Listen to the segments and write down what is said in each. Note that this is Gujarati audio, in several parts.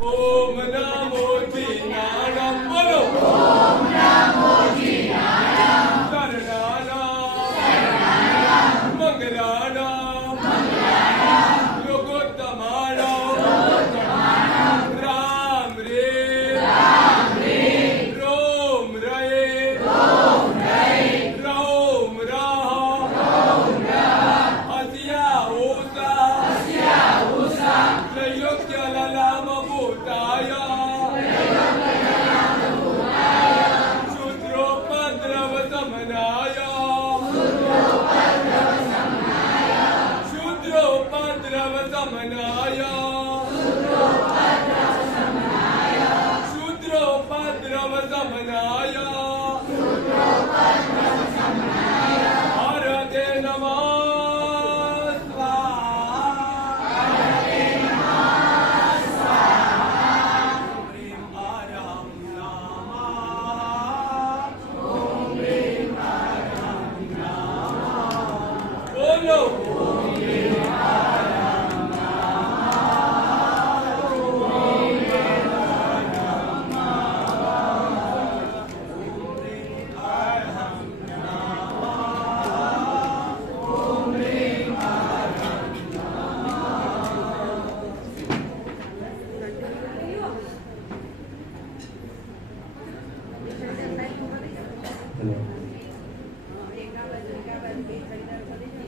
ઓમ નમો જીનાણમ બોલો. ઓમ નમો જીનાણમ. શરણાનામ મંગલાનામ યોગોત્તમાનામ રામ રે રોમ રે રોમ રાહ હસ્યા ઓસા ત્રૈલોક્ય લલામ ભૂતાય શુદ્રોપદ્રવ સમનાય શુદ્રોપદ્રવ સમનાય શુદ્રોપદ્રવ સમનાય હરતે નમઃ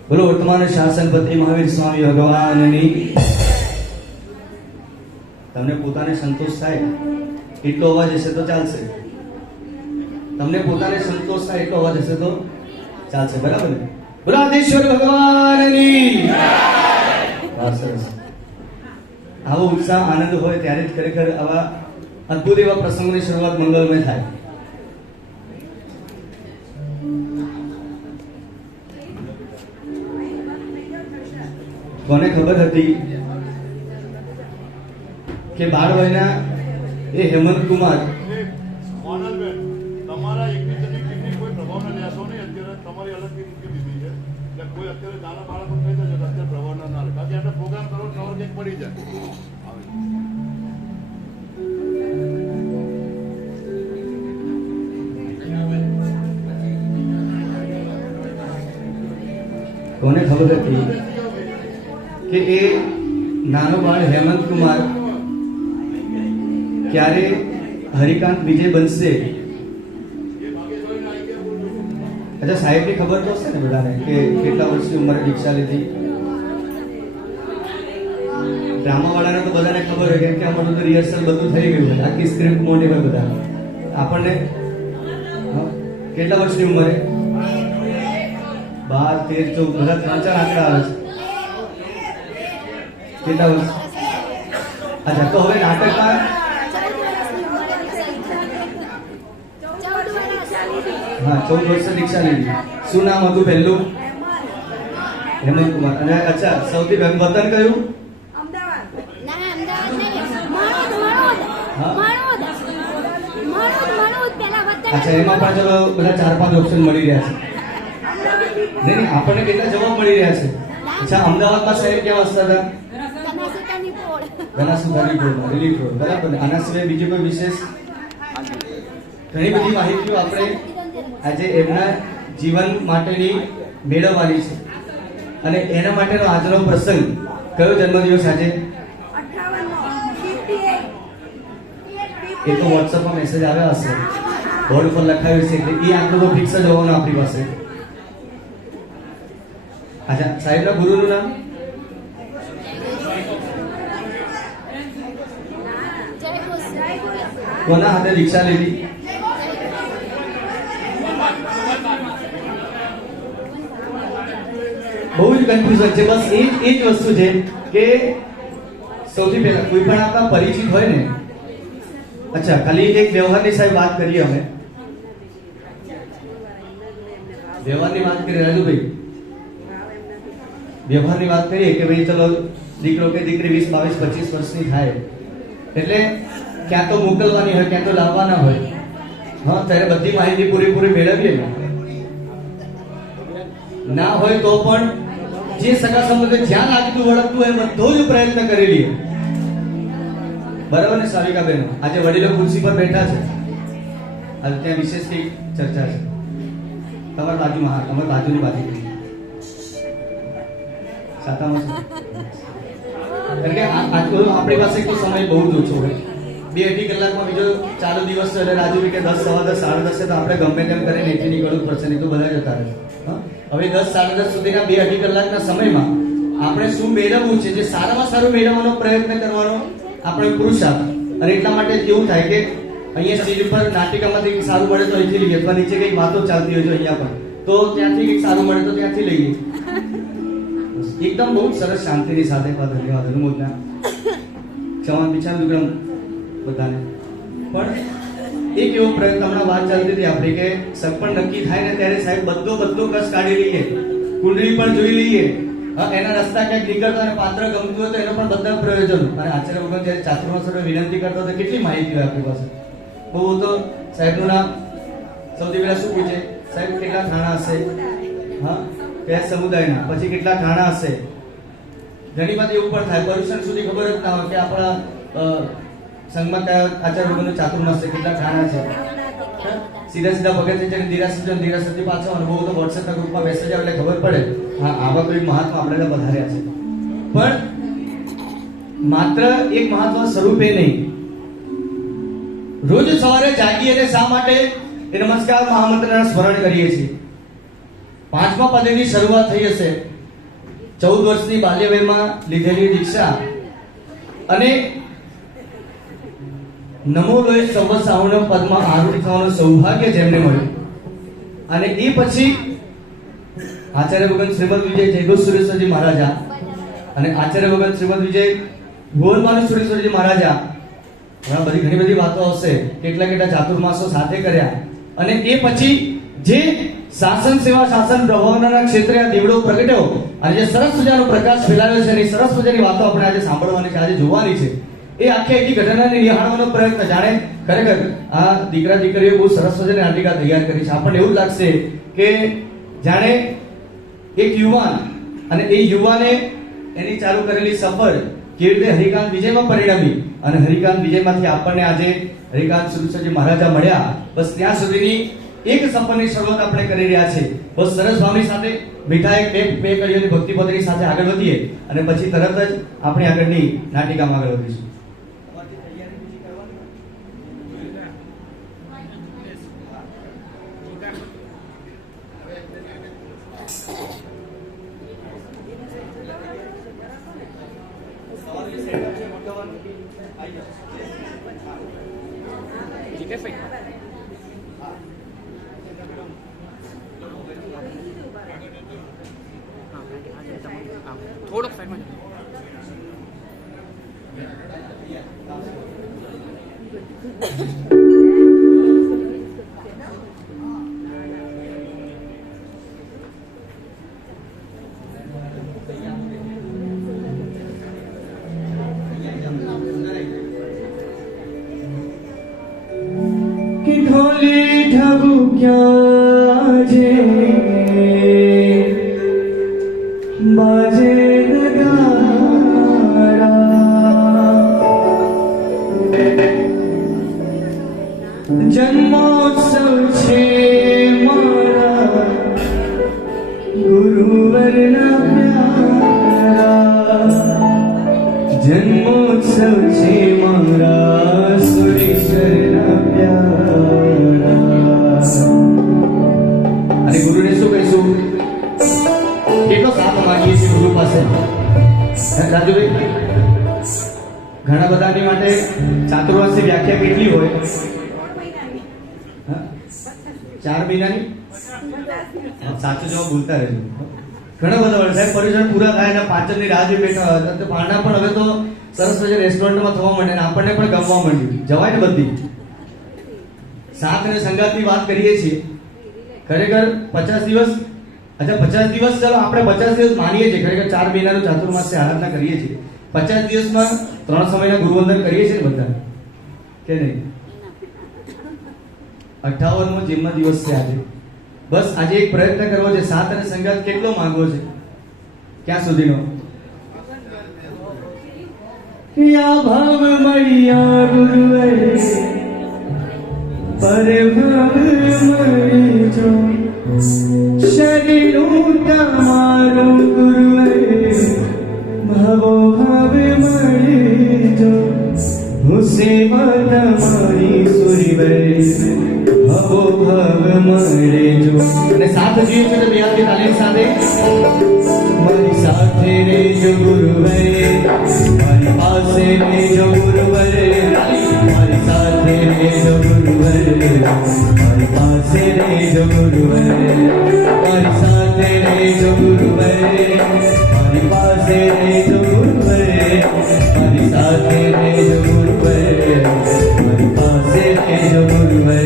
બોલો વર્તમાન શાસનપતિ મહાવીર સ્વામી ભગવાનની. તમને પોતાને સંતોષ થાય એટલો અવાજ હશે તો ચાલશે. તમને પોતાને સંતોષ થાય એટલો અવાજ હશે તો ચાલશે. બરાબર ને? બોલો આદેશ્વર ભગવાનની. બસ સરસ. આવો ઉત્સાહ આનંદ હોય ત્યારે જ ખરેખર આવા અદ્ભુત એવા પ્રસંગોની શરૂઆત મંગલમય થાય. કોને ખબર હતી કે 12 વયના એ હેમંત કુમાર મોનલબેન, તમારા એકની ટીમની કોઈ પ્રભાવ લેશો નહીં. અત્યારે તમારી અલગ ટીમ મૂકી દીધી છે એટલે કોઈ અત્યારે નાના બાળકો કહી દેજો અત્યારે પ્રભાવ ના લે. બાકી આપણે પ્રોગ્રામ કરો ખબર કંઈક પડી જાય. કોને ખબર હતી કે એ નાનો બાળ હેમંત કુમાર ક્યારે હરિકાંત વિજય બનશે? અચ્છા, સાહેબની ખબર તો હશે ને બધાને કે કેટલા વર્ષની ઉંમરે દીક્ષા લીધી? ડ્રામા વાળાને તો બધાને ખબર હોય કેમ કે અમારું તો રિહર્સલ બધું થઈ ગયું છે. આખી સ્ક્રિપ્ટ મોટી હોય બધા. આપણને કેટલા વર્ષની ઉંમરે? 12, 13, 14 બધા 3-4 આંકડા આવે છે. કેટલા વર્ષ? અચ્છા, તો હવે નાટકમાં હા 14 વર્ષે દીક્ષા લીધી. શું નામ હતું પહેલું? હેમંત કુમાર. અને અચ્છા, સૌથી વતન કયું? અચ્છા, એમાં પણ ચલો બધા 4-5 ઓપ્શન મળી રહ્યા છે. નહીં, આપણને કેટલા જવાબ મળી રહ્યા છે? અચ્છા, અમદાવાદમાં સાહેબ ક્યાં વસતા હતા? બનાસકાંઠાની પોળમાં, રિલીફ રોડ. બરાબર ને? આના સિવાય બીજી કોઈ વિશેષ? ઘણી બધી માહિતીઓ આપણે આજે એમના જીવન માટેની મેળવવાની છે. અને એના માટેનો આજનો પ્રસંગ કયો જન્મદિવસ આજે? એ તો વોટ્સઅપમાં મેસેજ આવ્યા હશે, બોર્ડ ઉપર લખાયું છે એટલે એ આંકડો તો ફિક્સ જ હોવાનો આપણી પાસે. અચ્છા, સાહેબના ગુરુનું નામ? કોના હાથે દીક્ષા લીધી? બહુ જ કન્ફ્યુઝન છે. બસ એ જ વસ્તુ છે કે સૌથી પહેલા કોઈ પણ આપણા પરિચિત હોય ને. અચ્છા, ખાલી એક વ્યવહારની સાહેબ વાત કરીએ. અમે વ્યવહારની વાત કરીએ. રાજુભાઈ, વ્યવહારની વાત કરીએ કે ભાઈ ચલો દીકરો કે દીકરી 20, 22, 25 વર્ષની થાય એટલે ક્યાં તો મોકલવાની હોય ક્યાં તો લાવવાના હોય. હા, ત્યારે બધી માહિતી પૂરેપૂરી મેળવીએ. ના હોય તો પણ જે સગા સંબંધે જ્યાં લાગતું વળગતું હોય બધો જ પ્રયત્ન કરી લઈએ. બરાબર ને સાવિકા બહેનો? આજે વડીલો ખુરશી પર બેઠા છે, આજે ત્યાં વિશેષ કઈ ચર્ચા છે? તમારી બાજુમાં, હા, તમારી બાજુની બાજુ સાતામાં છે. કારણ કે આપણી પાસે તો સમય બહુ જ ઓછો હોય. 2-2.5 કલાકમાં બીજો ચાલુ દિવસ છે એટલે રાજુ કે 10, 10:15, 10:30 તો આપણે ગમે તેમ કરીને એથી નીકળવું પડશે, નહીં તો બધા જતા રહેશે. હવે 10, 10:30 સુધીના 2-2.5 કલાકના સમયમાં આપણે શું મેળવવું છે, જે સારામાં સારું મેળવવાનો પ્રયત્ન કરવાનો આપણે પુરુષાર્થ. અને એટલા માટે એવું થાય કે અહીંયા સ્ટેજ ઉપર નાટિકામાંથી કંઈક સારું મળે તો અહીંથી લઈએ, અથવા નીચે કંઈક વાતો ચાલતી હોય છે અહીંયા પણ, તો ત્યાંથી કંઈક સારું મળે તો ત્યાંથી લઈએ. એકદમ બહુ જ સરસ શાંતિની સાથે. ધન્યવાદ અનુમોદના, ક્ષમા પીછા વિક્રમ બધાને. પણ એક એવો પ્રયત્ન, હમણાં વાત ચાલતી હતી આપણી કે સગપણ નક્કી થાય ને ત્યારે સાહેબ બધો કસ કાઢી લઈએ, કુંડળી પણ જોઈ લઈએ, એના રસ્તા ક્યાંક નીકળતા અને પાત્ર ગમતું હોય તો એનો પણ બધા પ્રયોજન. અને આચાર્ય ભગવાન જ્યારે ચાતુર્માસ વિનંતી કરતા તો કેટલી માહિતી હોય આપણી પાસે. બહુ તો સાહેબનું નામ સૌથી પહેલા શું પૂછે, સાહેબ કેટલા થાણા હશે, હા, કયા સમુદાયના, પછી કેટલા થાણા હશે. ઘણી વાર એવું પણ થાય, પર્યુષણ સુધી ખબર જ ના હોય કે આપણા સંઘમાં કયા આચાર્ય ભગવાનનું ચાતુર્માસ છે, કેટલા થાણા છે. સીધા ભગત છે, દિરાસરથી પાછો અનુભવ તો વોટ્સએપના ગ્રુપમાં મેસેજ આવે એટલે ખબર પડે, હા, આવા કોઈ મહાત્મા આપણે વધાર્યા છે. પણ માત્ર એક મહાત્મા સ્વરૂપે નહીં, રોજ સવારે જાગી અને શા માટે એ નમસ્કાર મહામંત્રના સ્મરણ કરીએ છીએ. 5મા પદેની શરૂઆત થઈ હશે, 14 વર્ષની બાલ્ય વયમાં લીધેલી દીક્ષા અને નમો લોય સંવત્સરાવણ પદમાં આરૂઢ થવાનું સૌભાગ્ય જેમને મળ્યું. અને એ પછી આચાર્ય ભગવાન શ્રીમદ વિજય જયગોસ્વરેશ્વરજી મહારાજા અને આચાર્ય ભગવાન શ્રીમદ વિજય ગોરમાનુશ્વરેશ્વરજી મહારાજા, ઘણી બધી વાતો હશે, કેટલા ચાતુર્માસો સાથે કર્યા. અને એ પછી જે શાસન સેવા શાસન પ્રભાવના ક્ષેત્રે આ દીવડો પ્રગટ્યો અને જે સરસ મજાનો પ્રકાશ ફેલાવ્યો છે, અને સરસ મજાની વાતો આપણે આજે સાંભળવાની છે, આજે જોવાની છે. એ આખી ઘટનાને નિહાળવાનો પ્રયત્ન, જાણે ખરેખર આ દીકરા દીકરીઓ બહુ સરસ મજાની નાટિકા તૈયાર કરી છે. આપણને એવું લાગશે કે જાણે એક યુવાન અને એ યુવાને એની ચાલુ કરેલી સફર કેવી રીતે હરિકાંત વિજયમાં પરિણમી અને હરિકાંત વિજયમાંથી આપણને આજે હરિકાંત સુરેશ્વરજી મહારાજા મળ્યા. બસ ત્યાં સુધીની એક સફરની શરૂઆત આપણે કરી રહ્યા છે. બસ સરસ ભાવની સાથે મીઠા એક બે કડીઓની ભક્તિ પદની સાથે આગળ વધીએ અને પછી તરત જ આપણે આગળની નાટિકામાં આગળ વધીશું. થોડોક સાઈડમાં कि ढोली ढबू क्या जे बाजे नगारा जन्मोत्सव छे मारा गुरुवरना प्यारा जन्मोत्सव छे मारा सुरेश्वरना प्यारा. અને ગુરુને શું કહીશું, કેટલો સાથ માંગીએ છીએ ગુરુ પાસે. રાજુભાઈ, ઘણા બધાની માટે ચાતુર્માસની વ્યાખ્યા કેટલી હોય? 4 મહિનાની? સાચું જવાબ ભૂલતા રહેજો. ઘણા બધા હોય સાહેબ, પર્યુષણ પૂરા થાય અને પાચનની રાહ જોઈ બેઠા હોય તો પારણા પણ હવે તો સરસ મજા રેસ્ટોરન્ટમાં થવા માંડે અને આપણને પણ ગમવા માંડ્યું. જવાય ને બધી. સાથ અને સંગાતની વાત કરીએ છીએ, ખરેખર 50 દિવસ, અચ્છા 50 દિવસ, ચાલો આપણે 50 દિવસ માનીએ છીએ, ખરેખર 4 મહિનાનું ચાતુર્માસની આરાધના કરીએ છીએ. 50 દિવસમાં 3 સમયના ગુરુવંદન કરીએ છીએ ને બધા, કે નહીં? 58મો જન્મ દિવસ છે આજે. બસ આજે એક પ્રયત્ન કરવો છે, સાથ અને સંગાત કેટલો માંગવો છે, ક્યાં સુધીનો? या भाव મળ્યા ગુરુવે પરભવ મળી જો શરીરું તમારું ગુરુવે ભવો ભાવ મળી જો મુસીબત મારી સુરીવે ભવો ભાવ મળે જો અને સાથ જીવ છે તો બે હાથની તાલી સાથે મારી સાથે રેજો ગુરુવે મારી પાસે રેજો ગુરુવે મારી સાથે રેજો ગુરુવે મારી પાસે રેજો ગુરુવે મારી સાથે રેજો ગુરુવે મારી પાસે રેજો ગુરુવે મારી સાથે રેજો ગુરુવે મારી પાસે રેજો ગુરુવે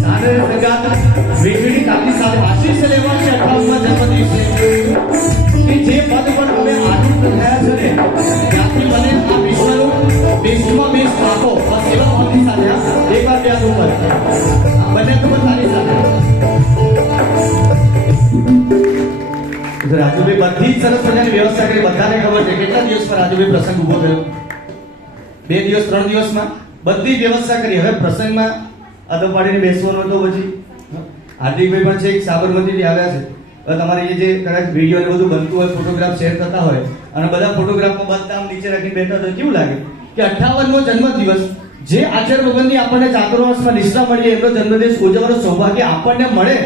સાદર સંગાત વીજળી તાપની સાથે આશીષ લેવા છે 58મા જન્મદિવસે કે જે પદ પર તમે આનંદ થયા છો ને ત્યાંથી મને આ વિશ્વનું બેસ્ટમાં બેસ્ટ આપો આ સેવા ભાવની સાથે એકવાર બે હાથ ઉપર બંને ખૂબ સારી સાથે રાજુભાઈ બધી જ સરસ મજાની વ્યવસ્થા કરી બધાને ખબર છે કેટલા દિવસ પર રાજુભાઈ પ્રસંગ ઉભો થયો 2 દિવસ 3 દિવસમાં બધી વ્યવસ્થા કરી હવે પ્રસંગમાં આદો પાડીને બેસવાનું હતો પછી હાર્દિકભાઈ પણ છે એક સાબરમતીથી આવ્યા છે હવે તમારે એ જે કદાચ વિડીયો ને બધું બનતું હોય ફોટોગ્રાફ શેર થતા હોય અને બધા ફોટોગ્રાફમાં બધા આમ નીચે રાખીને બેઠા તો કેવું લાગે કે 58મો જન્મદિવસ જે આચાર્ય ભગવાનની આપણને ચાતુર્માસમાં નિષ્ઠા મળી એમનો જન્મદિવસ ઉજવવાનું સૌભાગ્ય આપણને મળે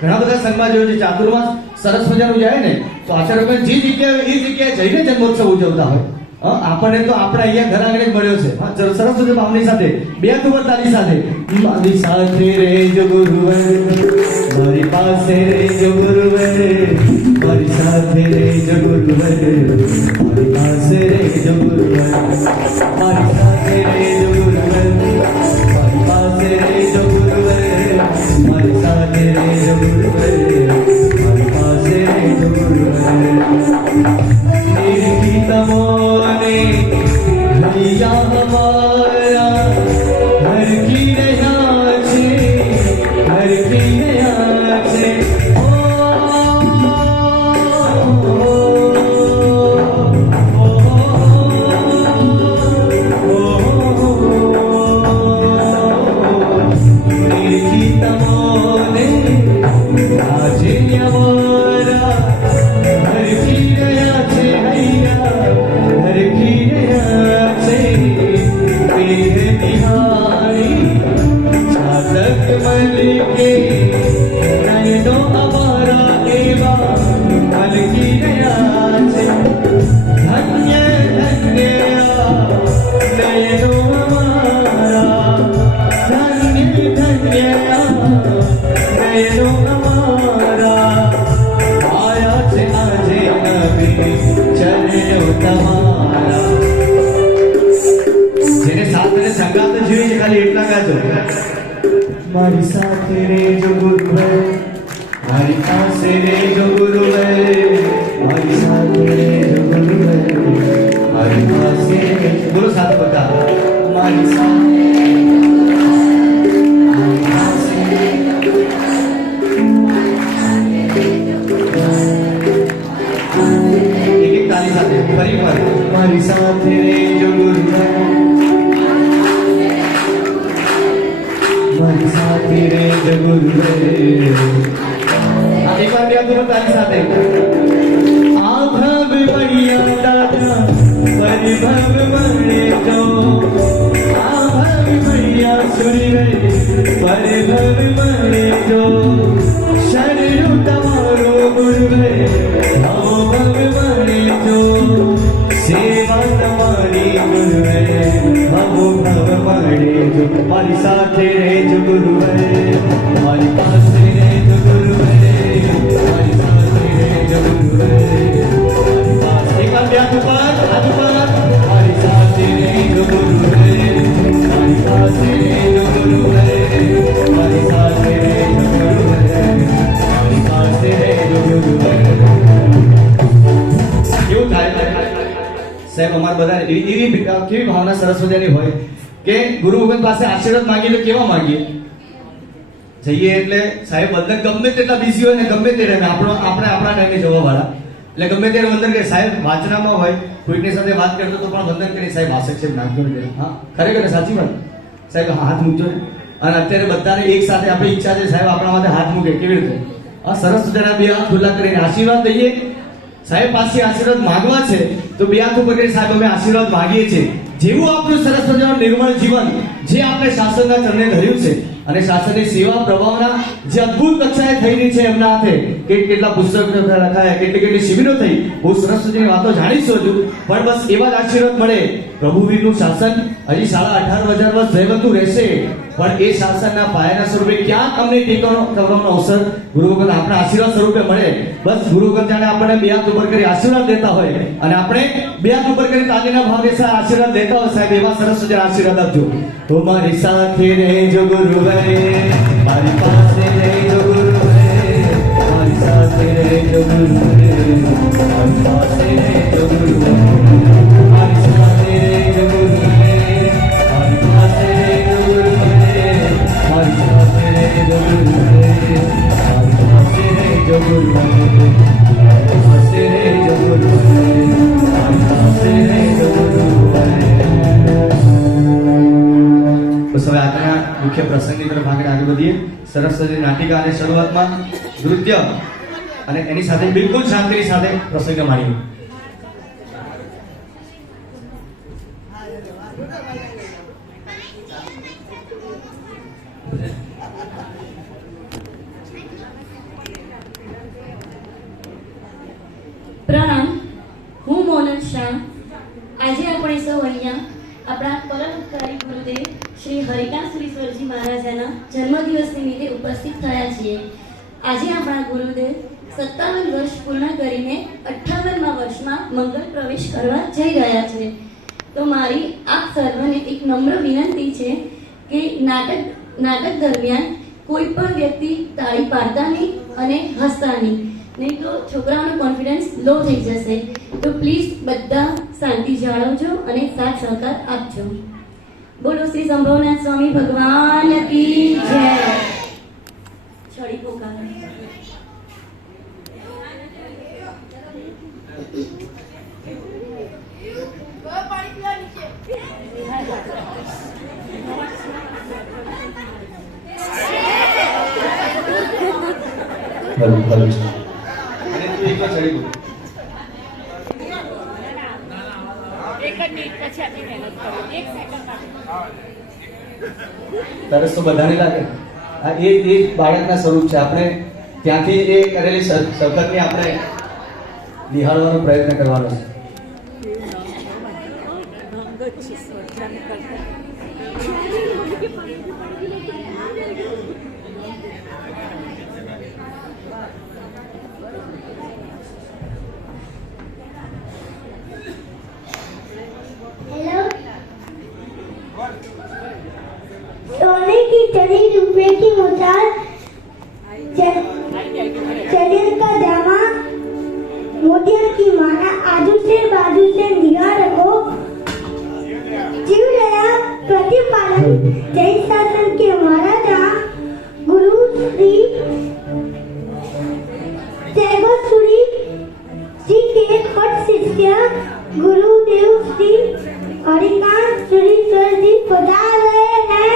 ઘણા બધા સંઘમાં જોયું છે ચાતુર્માસ સરસ મજાનું જાય ને તો આચાર્ય ભગવાન જે જગ્યાએ એ જગ્યાએ જઈને જન્મોત્સવ ઉજવતા હોય આપણને તો આપણે અહીંયા ઘર આગળ જ મળ્યો છે સરસ્વતી ભાવની સાથે બે હાથ ઉપર તાલી સાથે મારી સાથે રેજો ગુરુવે મારી પાસે રેજો ગુરુવે મારી સાથે રેજો ગુરુવે મારી પાસે રેજો ગુરુવે મારી સાથે રેજો ગુરુવે મારી પાસે રેજો ગુરુવે મારી સાથે રેજો ગુરુવે મારી પાસે રેજો ગુરુવે तमोने भैया हमारा हर की रहा छे हर की रहा छे तमोने राजे हमारा हर की रहा छे हर की रहा छे तेह बिहारी चातक मल के नयनो हमारा एवा मल की रहा छे धन्य धन्य नयनो हमारा धन्य धन्य नयनो हमारा आया छे આજે નબી ચરણો તમારા જેને સાથ અને સંગાત જોઈએ છે ખાલી એટલા ગાજો મારી સાથે રેજો ગુરુવે મારી પાસે રેજો ગુરુવે મારી સાથે રેજો ગુરુવે મારી પાસે બોલો સાથ બધા મારી સાથે ફરી મારી સાથે રેજો ગુરુવે મારી સાથે રેજો ગુરુવે આ એકવાર બે હાથ તારી સાથે આ ભવ બળિયા દાદા પરિભવ મળે જો આ ભવ બળિયા સુરીવે પરિભવ મળે જો શરીરું તમારો ગુરુવે ભવ ભવ મળે જો સેવા તમારી ગુરુવે ભવો ભવ મળે જો મારી સાથે રેજો ગુરુવે મારી પાસે રેજો ગુરુવે મારી સાથે રેજો ગુરુવે મારી પાસે એકવાર બે હાથ ઉપર મારી સાથે રેજો ગુરુવે મારી પાસે રેજો ગુરુવે મારી સાથે રેજો ગુરુવે મારી પાસે રેજો ગુરુવે કેવું થાય સાહેબ અમાર બધા એવી કેવી ભાવના સરસ મજાની હોય કે ગુરુ ભગવાન પાસે આશીર્વાદ માંગીએ તો કેવા માંગીએ જઈએ એટલે સાહેબ બધા ગમે તેટલા બિઝી હોય ને ગમે તે આપણે આપણા ટાઈમે જવા વાળા એટલે ગમે ત્યારે વંદન કરે. સાહેબ વાંચનામાં હોય કોઈકની સાથે વાત કરતો તો પણ વંદન કરે, સાહેબ આશીર્વાદ છે નાખજો ને. હા ખરેખર સાચી વાત. સાહેબ હાથ મૂકજો ને. અને અત્યારે બધાને એક સાથે આપણી ઈચ્છા છે સાહેબ આપણા માટે હાથ મૂકે. કેવી રીતે? આ સરસ મજાના બે હાથ ખુલ્લા કરીને આશીર્વાદ દઈએ. સાહેબ પાસે આશીર્વાદ માંગવા છે તો બે હાથ ઉપર કરીને સાહેબ અમે આશીર્વાદ માંગીએ છીએ. જેવું આપણું સરસ મજાનું નિર્મળ જીવન જે આપણે શાસનના ચરણે ધર્યું છે અને શાસનની સેવા પ્રભાવના જે અદ્ભુત કક્ષાએ થઈ રહી છે એમના હાથે, કેટલા પુસ્તકો લખાયા, કેટલી શિબિરો થઈ, બહુ સરસ મજાની વાતો જાણીશું હજુ. પણ બસ એવા જ આશીર્વાદ મળે. પ્રભુવીરનું શાસન હજી 18,500 વર્ષ રહેતું રહેશે, પણ એ શાસનના પાયાના સ્વરૂપે ક્યાંક અમને ટેકો કરવાનો અવસર ગુરુવગન આપણા આશીર્વાદ સ્વરૂપે મળે. બસ ગુરુવગન જાણે આપણને બે હાથ ઉપર કરી આશીર્વાદ દેતા હોય અને આપણે બે હાથ ઉપર કરી તાલીના ભાવે આશીર્વાદ દેતા હોય. સાહેબ એવા સરસ મજાના આશીર્વાદ આપજો. તો મારી સાથે રહેજો ગુરુવરે, મારી પાસે રહેજો ગુરુવરે, મારી સાથે રહેજો ગુરુવરે, મારી પાસે રહેજો ગુરુવરે, મારી સાથે રહેજો ગુરુવરે, મારી પાસે રહેજો ગુરુવરે, મારી સાથે રહેજો ગુરુવરે, મારી પાસે રહેજો ગુરુવરે, મારી પાસે રહેજો ગુરુવરે, મારી પાસે રહેજો ગુરુવરે. બસ હવે આજના મુખ્ય પ્રસંગની તરફ આગળ વધીએ. સરસ નાટિકા અને શરૂઆતમાં નૃત્ય અને એની સાથે બિલકુલ શાંતિની સાથે પ્રસંગ માણીએ. પ્રણામ, હું મોનલ શાહ. આજે આપણે સૌ અહીંયા આપણા પરોપકારી ગુરુદેવ શ્રી હરિકાંત સુરીશ્વરજી મહારાજાના જન્મદિવસ નિમિત્તે ઉપસ્થિત થયા છીએ. આજે આપણા ગુરુદેવ 57 વર્ષ પૂર્ણ કરીને 58મા વર્ષમાં મંગળ પ્રવેશ કરવા જઈ રહ્યા છે. તો મારી આપ સર્વને એક નમ્ર વિનંતી છે કે નાટક દરમિયાન કોઈ પણ વ્યક્તિ તાળી પાડતા નહીં અને હસતા નહીં તો છોકરાઓનો કોન્ફિડન્સ લો થઈ જશે. તો પ્લીઝ બધા શાંતિ જાળવજો અને સાથ સહકાર આપજો. બોલો શ્રી સંભવનાથ સ્વામી ભગવાન કી જય. છડી પોકાર. તરસ તો બધાને લાગે. આ એ બાળકના સ્વરૂપ છે. આપણે ત્યાંથી એ કરેલી સખતની આપણે નિહાળવાનો પ્રયત્ન કરવાનો છે. सोने की चढ़ी रुपए की मुताज चढ़ियर का जामा मोतिया की माला आजू से बाजू से निगाह रखो. जीव दया प्रतिपालन जैन शासन के महाराजा गुरु श्री जयगोश्री जी के खट शिष्य गुरुदेव श्री हरिकांत सुरीश्वर जी पधार रहे हैं.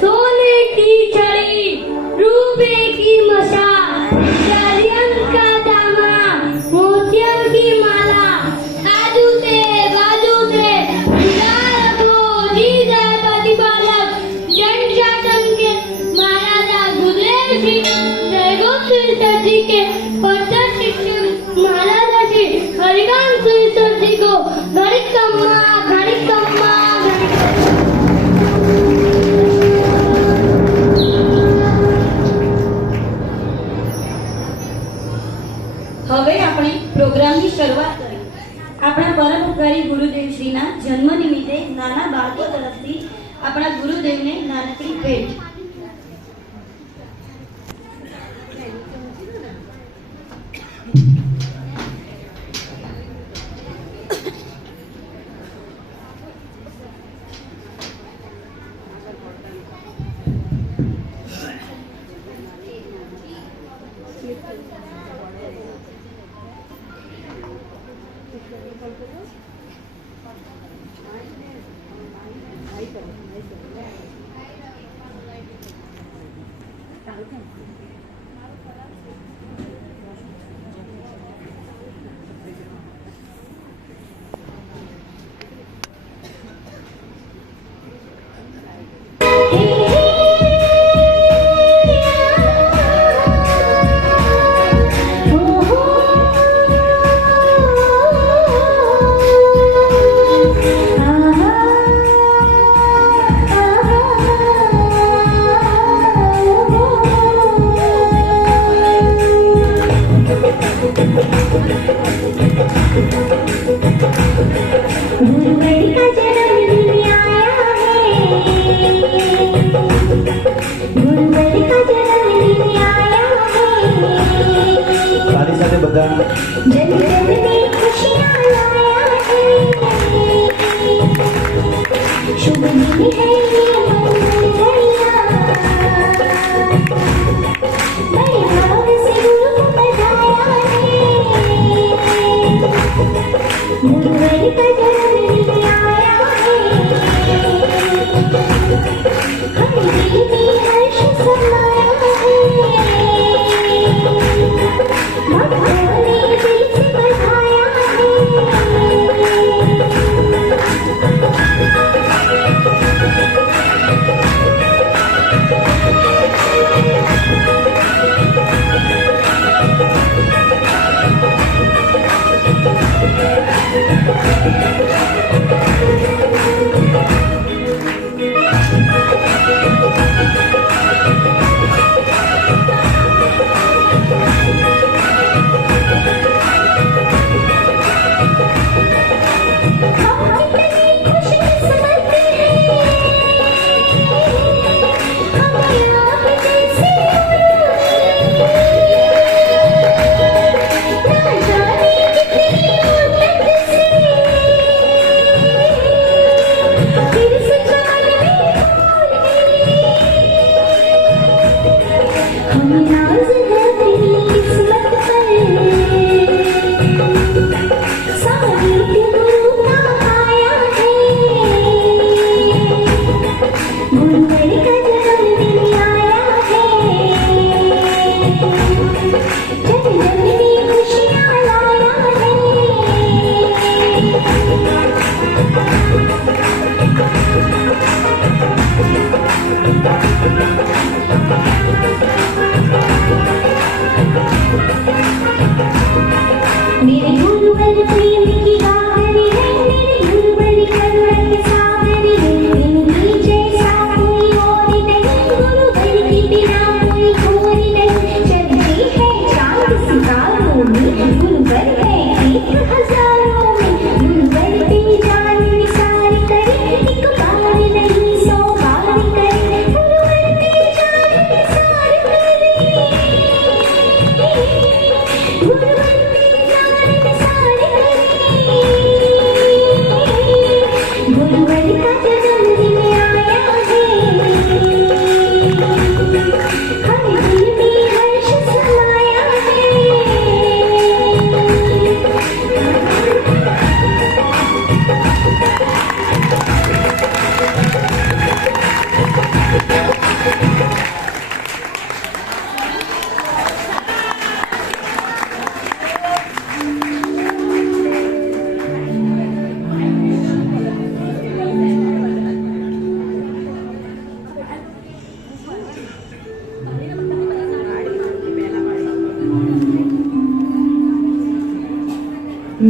सोने की छड़ी रूपे की मशाल चढ़ियन का दामा मोतियन की माला आजू से बाजू से जी जय प्रतिपालक जन शासन के महाराजा गुरुदेव श्री जयगोश्री जी के पट्टा शिष्य महाराजा श्री हरिकांत सुरीश्वर जी को घड़ी कम्मा હવે આપણે પ્રોગ્રામની શરૂઆત કરી. આપણા પરોપકારી ગુરુદેવશ્રીના જન્મ નિમિત્તે નાના બાળકો તરફથી આપણા ગુરુદેવને નાનકડી ભેટ.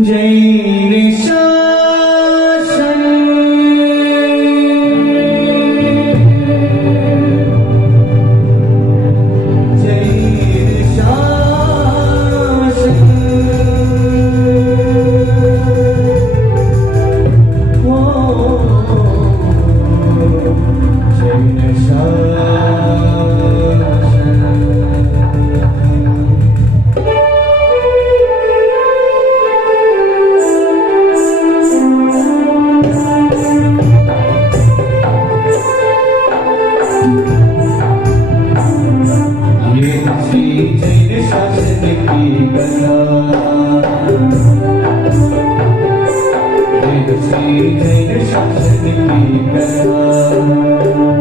जैन शासन जैन शासन हो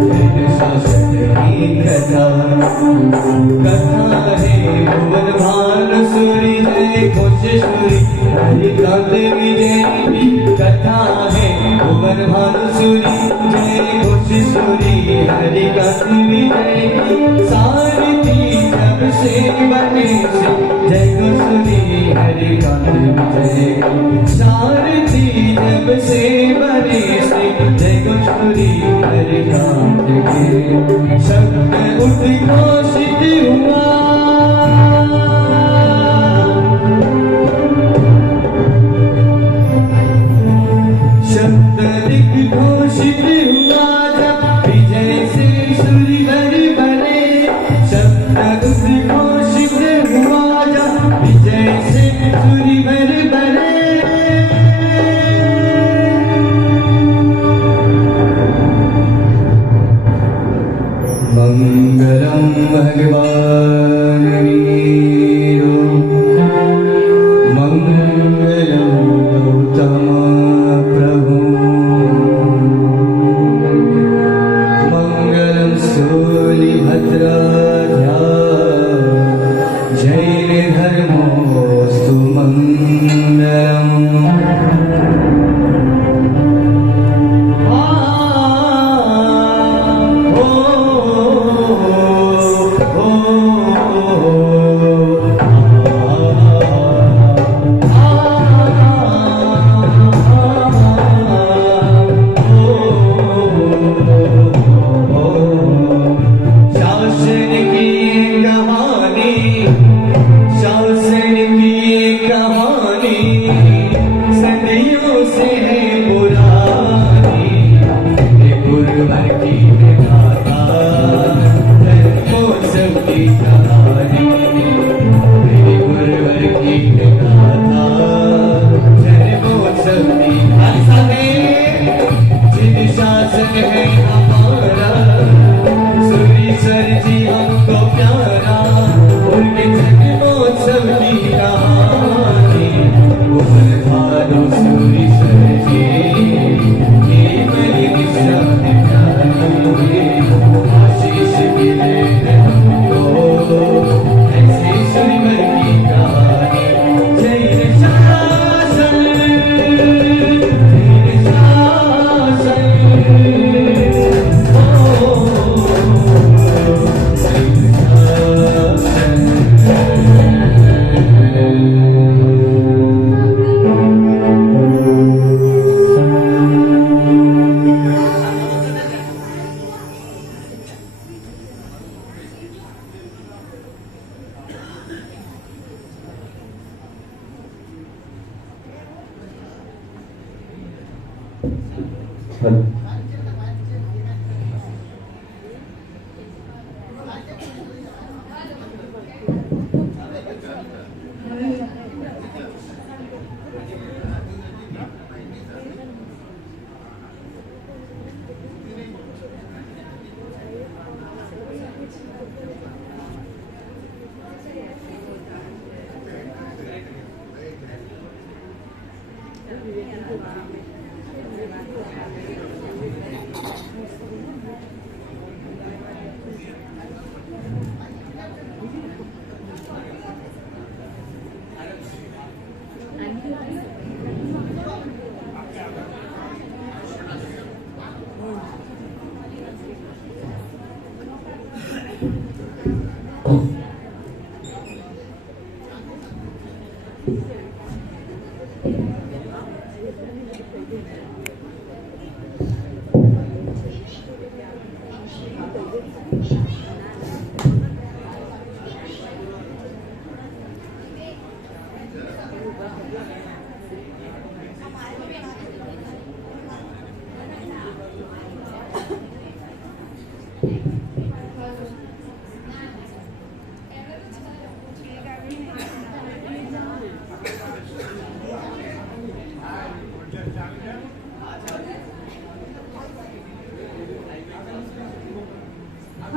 जैन शासन की कथा कथा है भुवन भानुसुरी जय घोषेश्वरी हरिकांत विजय की कथा है भुवन भानुसुरी जय घोषेश्वरी हरिकांत विजय की सारथी जब से बने से जय घोषेश्वरी हरिकांत विजय की सारथी जब से बने से जय घोषेश्वरी हरिकांत के शब्द उद्घोषित हुआ शब्द दिग्घोषित हुआ जब विजय से सूर्यवर बने शब्द उद्घोषित हुआ जब विजय से सूर्यवर बने मंगलम भगवान वीरो मंगलम गौतम प्रभु मंगलम सूलिभद्राध्या जैन धर्मोस्तु मंगलम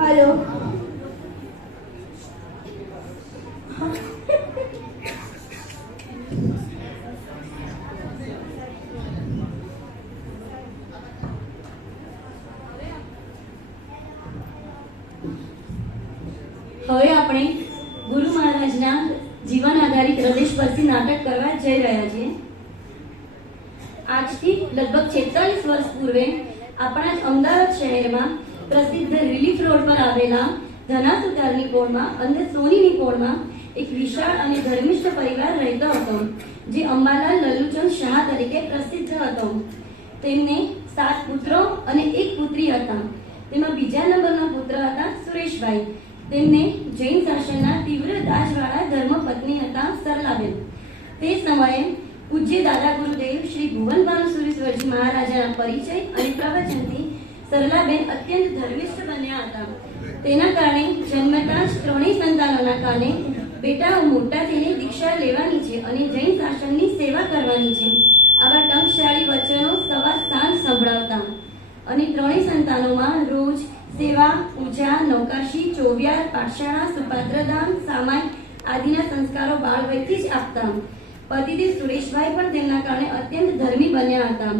हेलो હવે આપણે ગુરુ મહારાજના જીવન આધારિત હૃદયસ્પર્શી નાટક કરવા જઈ રહ્યા છીએ. આજથી લગભગ 46 વર્ષ પૂર્વે આપણા જ અમદાવાદ શહેરમાં પ્રસિદ્ધ રિલીફ રોડ પર આવેલા ધનાસુતારની પોળમાં અંદર સોનીની પોળમાં એક વિશાળ અને ધર્મિષ્ઠ પરિવાર રહેતો હતો, જે અંબાલાલ લલ્લુચંદ શાહ તરીકે પ્રસિદ્ધ હતો. તેમને 7 પુત્રો અને 1 પુત્રી હતા. તેમાં બીજા નંબરના પુત્ર હતા સુરેશભાઈ. તેમને જૈન શાસનના તીવ્ર દાજવાળા ધર્મપત્ની હતા સરલાબેન. તે સમયે પૂજ્ય દાદા ગુરુદેવ શ્રી ભુવન ભાનુસુરીશ્વરજી મહારાજાના પરિચય અને પ્રવચનથી સરલાબેન અત્યંત ધર્મિષ્ઠ બન્યા હતા. તેના કારણે જન્મતા જ ત્રણેય સંતાનોના કાને બેટાઓ મોટા થઈને દીક્ષા લેવાની છે અને જૈન શાસનની સેવા કરવાની છે, આવા ટંકશાળી વચનો સવાર સાંજ સંભળાવતા. અને ત્રણેય સંતાનોમાં રોજ સેવા, પૂજા, નૌકાશી, ચોવિયાર, પાઠશાળા, સુપાત્રદાન, સામાય આદિના સંસ્કારો બાળવયથી જ આપતા. પતિદેવ સુરેશભાઈ પણ તેમના કારણે અત્યંત ધર્મી બન્યા હતા.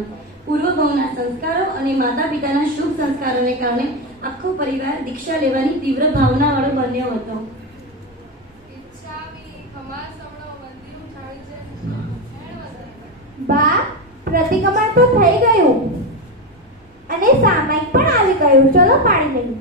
પૂર્વભાવના સંસ્કારો અને માતા પિતાના શુભ સંસ્કારોને કારણે આખો પરિવાર દીક્ષા લેવાની તીવ્ર ભાવનાવાળો બન્યો હતો. બા, પ્રતિક્રમણ તો થઈ ગયું અને સામાયિક પણ આવી ગયું. ચલો પાણી લઈએ.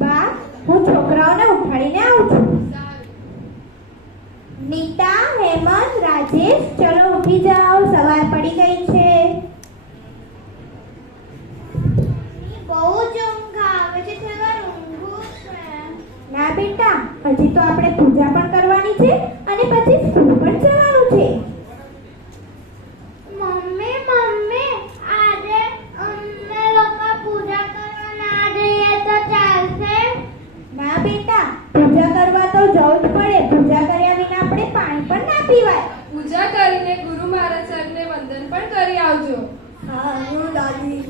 બા, હું છોકરાઓને ઉઠાડીને આવું છું. નીતા, હેમંત, રાજેશ, ચલો ઉઠી જાઓ, સવાર પડી ગઈ છે. બહુ જ ઊંઘ આવે છે, થોડી વાર ઊંઘું છે. ના બેટા, હજી તો આપણે પૂજા પણ કરવાની છે અને પછી સ્કૂલ પણ જવાનું છે. મમ્મી, આજે અમે લોકો પૂજા કરવા ના જઈએ તો ચાલશે? ના બેટા, પૂજા કરવા તો જવું જ પડે. પૂજા કર્યા વિના આપણે પાણી પણ ના પીવાય. પૂજા કરીને ગુરુ મહારાજ સાહેબને વંદન પણ કરી આવજો. હા, હું દાદી.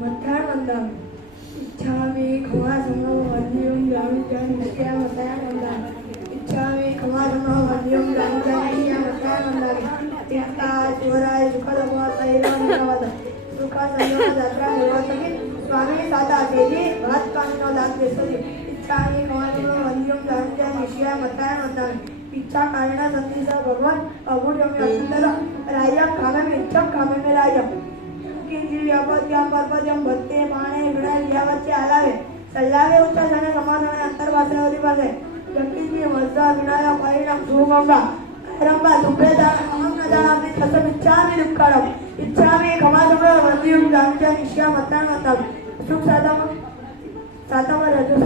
मत्थानंदम इच्छामि खमासनो वन्यं गामितं नित्यामतानंदम इच्छामि खमासनो वन्यं गामितं नित्यामतानंदम त्यक्ता शिवराय सुखदमा तैरानवद सुखा संयोग यात्रा निर्वातके स्वामी सादा देवी भात कामिनो दात देसोरी इच्छामि खमासनो वन्यं गामितं नित्यामतानंदम इच्छा कारणा संदेशा भगवान अमूल्यम अखंडर रायम कामे में इच्छा कामे में रायम किंजी व्यापत्याम पर्वत्यम भत्ते माणे विणाय यावच्चे आलावे सल्लावे उच्च जने समाधाने अंतर्वासनावरी पासे जगदीशी वज्र विनाय परिणाम सुगंगा रंबा दुबळे दान अहम न जानामि तसम इच्छामि दुःखरम इच्छामि खमासम वंदियम गांजा निश्या मतानंदम सुख सातम रजो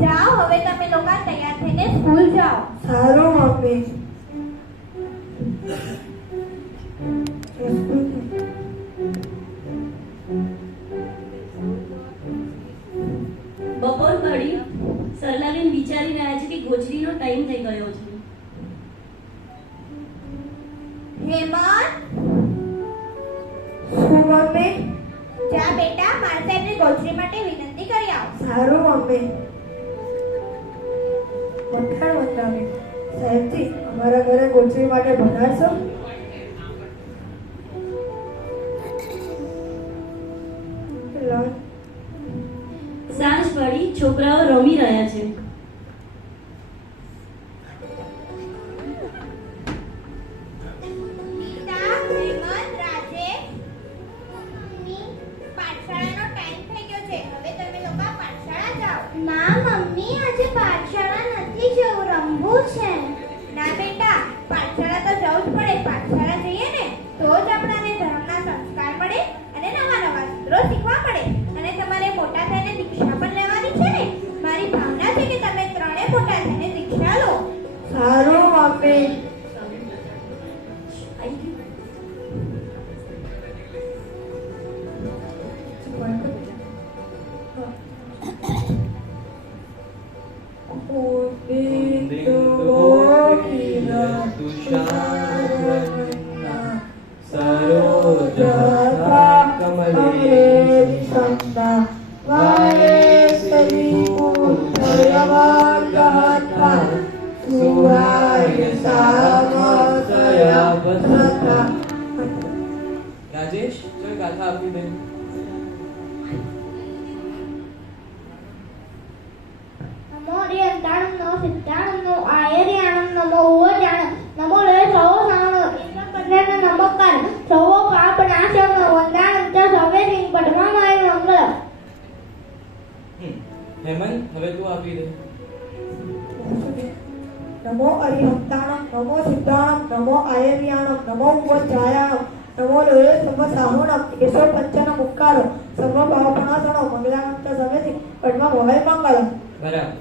જાઓ, હવે તમે લોકો તૈયાર થઈને સ્કૂલ જાઓ. સારું મમ્મી. બપોર પડી સરલાબેન વિચારી રહ્યા છે કે ગોચરીનો ટાઈમ થઈ ગયો છે. હેમંત, શું મમ્મી? જા બેટા મારા સાહેબને ગોચરી માટે વિનંતી કરી આવ. સારું મમ્મી. વખાણ વંદાવી. સાહેબજી, અમારા ઘરે ગોચરી માટે બનાવશો? સાંજ પડી છોકરાઓ રમી રહ્યા છે. નીતા, હેમંત, રાજેશ, પાઠશાળાનો ટાઈમ થઈ ગયો છે. હવે તમે લોકો પાઠશાળા જાઓ. ના મમ્મી, આજે પાઠશાળા નથી જવું, રમવું છે. ના બેટા, પાઠશાળા તો જવું જ પડે. પાઠશાળા જઈએ ને તો જ આપણાને ધર્મના સંસ્કાર મળે અને નવા નવા સૂત્રો શીખવા મળે. અને તમારે મોટા થઈને દીક્ષા પણ લેવાની છે ને. મારી ભાવના છે કે તમે ત્રણે મોટા થઈને દીક્ષા લો. સારું મમ્મી. રાજેશ, ચલ ગાથા આપી દે. નમો હરિયંતાણં નમો સિદ્ધાણં નમો આયર્યાણં નમો ઉવજાણં નમો લય સવો સાણો ઈશ્વર નમોકાર સવો પાપ નાશક વંદાણં ચ સવે સિંહ પદ્મામય મંગળ. હેમંત, હવે તું આપી દે. નમો અરિહંતાણં નમો સિદ્ધાણં નમો આયર્યાણં નમો ઉપજાયાણં નમો લોય સમ સાહુણં કેશવ પંચન મુક્કારો સમ ભાવપણાસણો મંગલાણં ચ સમેતિ પદ્મા ભવાય મંગળમ. બરાબર.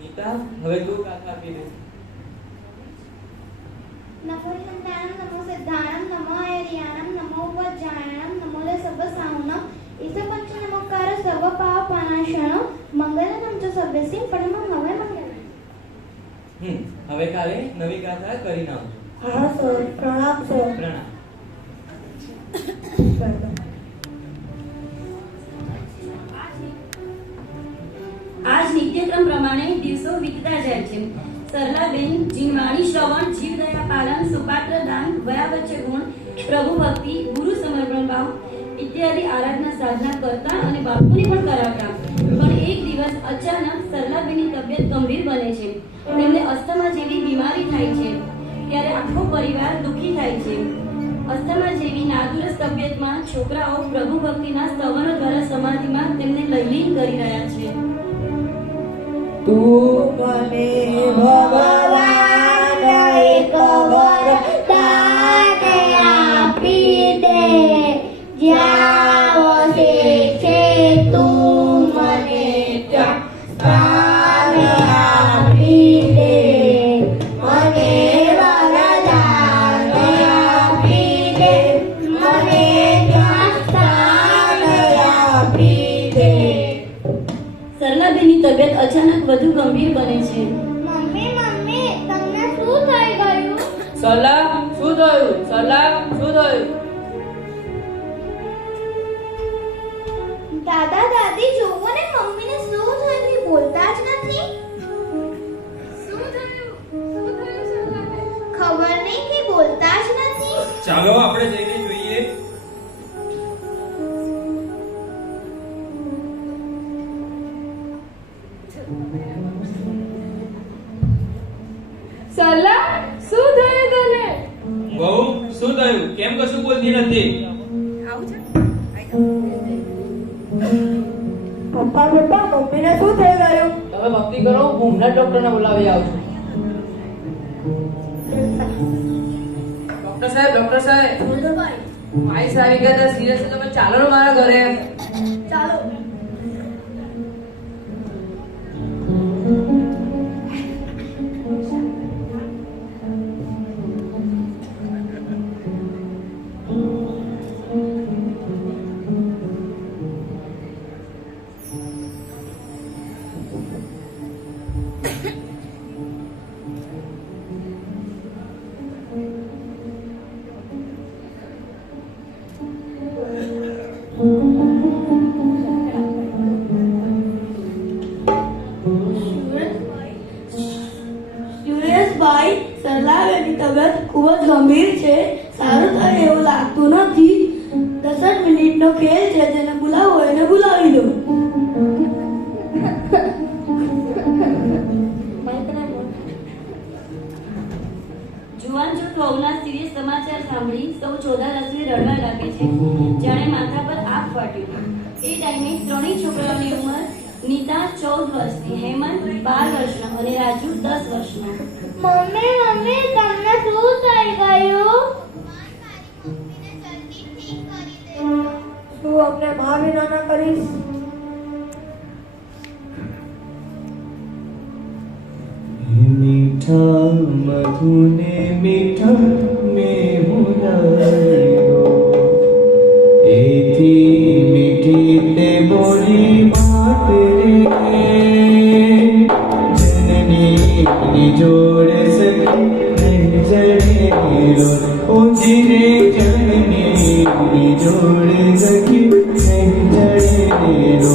નીતા, હવે તું ગાથા આપી દે. નમો હરિયંતાણં નમો સિદ્ધાણં નમો આયર્યાણં નમો ઉપજાયાણં નમો લય સબ સાહુણં ઈશ્વર પંચ નમોકાર સર્વ પાપ પનાશણો મંગલમ ચ સવે સિંહ પદ્મા ભવાય મંગળમ. હવે કાલે નવી ગાથા કરીને આવજો. હા સર, પ્રણામ સર. પ્રણામ. આજ નિત્યક્રમ પ્રમાણે દિવસો વીતતા જાય છે. સરલાબેન જીનવાણી શ્રવણ, જીવદયા પાલન, સુપાત્ર દાન, વયા વચ્ચે ગુણ, પ્રભુ ભક્તિ, ગુરુ સમર્પણ ભાવ ઇત્યાદિ આરાધના સાધના કરતા અને બાપુને પણ કરાવતા. પણ એક દિવસ અચાનક સરલાબેનની તબિયત ગંભીર બને છે. તેમને અસ્થમા જેવી બીમારી થાય છે. ત્યારે આખો પરિવાર દુઃખી થાય છે. અસ્થમા જેવી નાદુરસ્ત તબિયતમાં છોકરાઓ પ્રભુ ભક્તિના સ્તવનો દ્વારા સમાધિમાં તેમને લયલીન કરી રહ્યા છે. તું મને ભગવાન એક વરદાન આપી દે, જ્યાં વસે છે તું મને ત્યાં સ્થાન આપી દે. મને વરદાન આપી દે, મને ત્યાં સ્થાન આપી દે. સરલાબેનની તબિયત અચાનક વધુ ગંભીર બને છે. મમ્મી મમ્મી, તમને શું થઈ ગયું? સરલા, શું થયું? સરલા, શું થયું? દાદા દાદી જોવો ને, મમ્મીને શું થયું? એ બોલતા જ નથી. શું થયું સરલાબેન? ખબર નહીં કે બોલતા જ નથી. ચાલો આપણે જઈને જોઈએ. સરલા, શું થયું તને? બહુ શું થયું? કેમ કશું બોલતી નથી? પપ્પા પપ્પા, મમ્મીને શું થઈ ગયું? તમે ભક્તિ કરો, હું હમણાં ડોક્ટરને બોલાવી આવું છું. ડોક્ટર સાહેબ, મારી સારી ગયા સિરિયસ છે, તમે ચાલો ને મારા ઘરે. ચાલો. તેની તબિયત ખૂબ જ ગંભીર છે. સારું થાય એવું લાગતું નથી. 10 મિનિટનો ખેલ છે. જેને બોલાવો એને બોલાવી દો. જુવાન જૂથ વહુના સિરિયસ સમાચાર સાંભળી સૌ ચોધા રસવી રડવા લાગે છે. જાણે માથા પર આગ ફાટ્યું. એ ટાઈમે ત્રણેય છોકરાઓની ઉંમર નીતા 14 વર્ષની, હેમંત 12 વર્ષનો અને રાજુ 10 વર્ષનો. મમ્મી તમને શું થઈ ગયું? તું અમને મા વિના ના કરીશ? मीठा मधुने मीठा में मुलायो एथी मीठी ते बोली बात रे जननी निजोड़ सके जड़े रो ओ जिने जननी निजोड़ सके जड़े रो.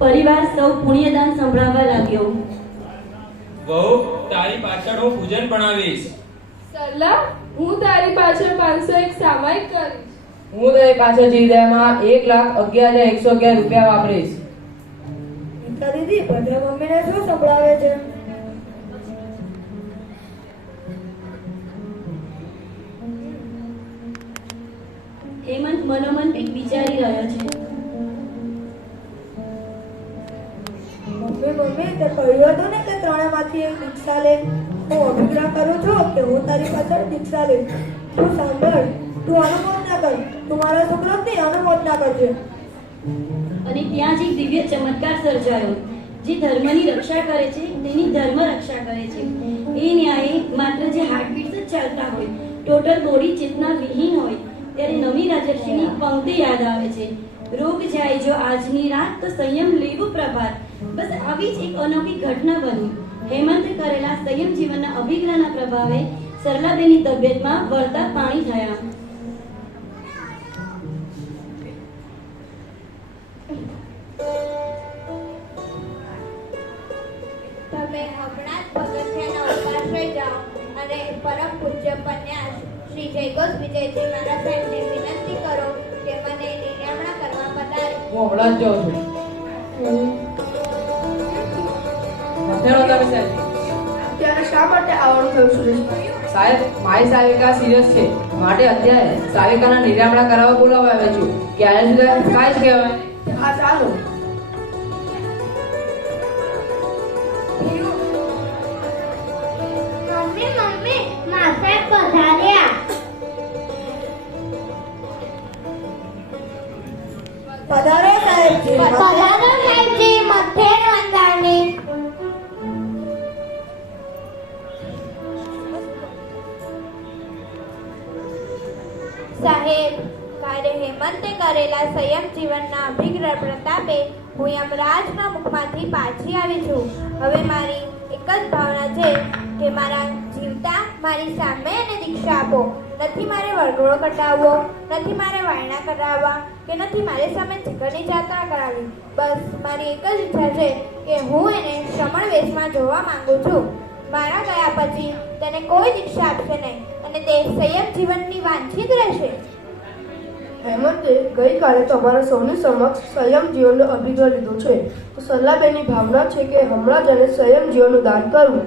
પરિવાર સૌ પુણ્યદાન સંભળાવવા લાગ્યો. વહુ, તારી પાછળ હું પૂજન ભણાવીશ. સરલા, હું તારી પાછળ 501 સામાયિક કરીશ. હું તારી પાછળ જીવદયામાં 1,11,111 રૂપિયા વાપરીશ. નીતા દીદી ભદ્ર મમ્મીને શું સંભળાવે છે? હેમંત મનોમન કંઈક વિચારી રહ્યો છે. મમ્મી તે કહ્યું હતું ને કે ત્રણેયમાંથી એક દીક્ષા લે. હું અભિપ્રાય કરું છું કે હું તારી પાછળ દીક્ષા લઈશ. તું સાંભળ, તું અનુમોદના કર. તું મારા છોકરાની અનુમોદના કરજે. અને ત્યાં જ એક દિવ્ય ચમત્કાર સર્જાયો. જે ધર્મની રક્ષા કરે છે તેની ધર્મ રક્ષા કરે છે. એ ન્યાય માત્ર જે હાર્ટબીટ જ ચાલતા હોય, ટોટલ બોડી ચેતના વિહીન હોય, ત્યારે નવી રાજર્ષિની પંક્તિ યાદ આવે છે. રોગ જાય જો આજની રાત તો સંયમ લેવું પ્રભાત. બસ આવી જ એક અનોખી ઘટના બની. હેમંતે કરેલા સંયમ જીવનના અભિગ્રહના પ્રભાવે સરલાબેનની તબિયતમાં વળતા પાણી થયા. તમે હમણાં જ પગથિયાના ઉપાશ્રય જાઓ અને પરમ પૂજ્ય પન્યાસ શ્રી જયઘોષ વિજયજી મારા સાહેબને વિનંતી કરો કે મને નિર્યામણા કરવા પધારે. હું હમણાં જ જાઉં છું. અત્યારે શા માટે આવવાનું થયું સુરેશભાઈ? સાહેબ, મારી સાવિકા સિરિયસ છે, માટે અત્યારે સાવિકાના નિર્યામણા કરાવવા બોલાવવા આવ્યો છું. ક્યારે સુધી કાંઈ જ કહેવાય. હા ચાલો. મમ્મી માસે પધાર્યા. પધારો સાહેબજી. પધારો સાહેબજી, મધ્ય વંદાની. સાહેબ, કાલે હેમંતે કરેલા સંયમ જીવનના અભિગ્રહ પ્રતાપે હું યમરાજના મુખમાંથી પાછી આવી છું. હવે મારી એક જ ભાવના છે કે મારા જીવતા મારી સામે એને દીક્ષા આપો. નથી મારે વરઘોડો કટાવવો, નથી મારે વાયણા કરાવવા, કે નથી મારી સામે જીગરની જાત્રા કરાવવી. બસ મારી એક જ ઈચ્છા છે કે હું એને શ્રમણ વેશમાં જોવા માંગુ છું. મારા ગયા પછી તેને કોઈ દીક્ષા આપશે નહીં અને તે સંયમ જીવનની વાંછિત રહેશે. હેમંતે ગઈકાલે તમારા સૌની સમક્ષ સંયમ જીવનનો અભિગમ લીધો છે. તો સરલાબેનની ભાવના છે કે હમણાં જ એને સંયમ જીવનનું દાન કરવું.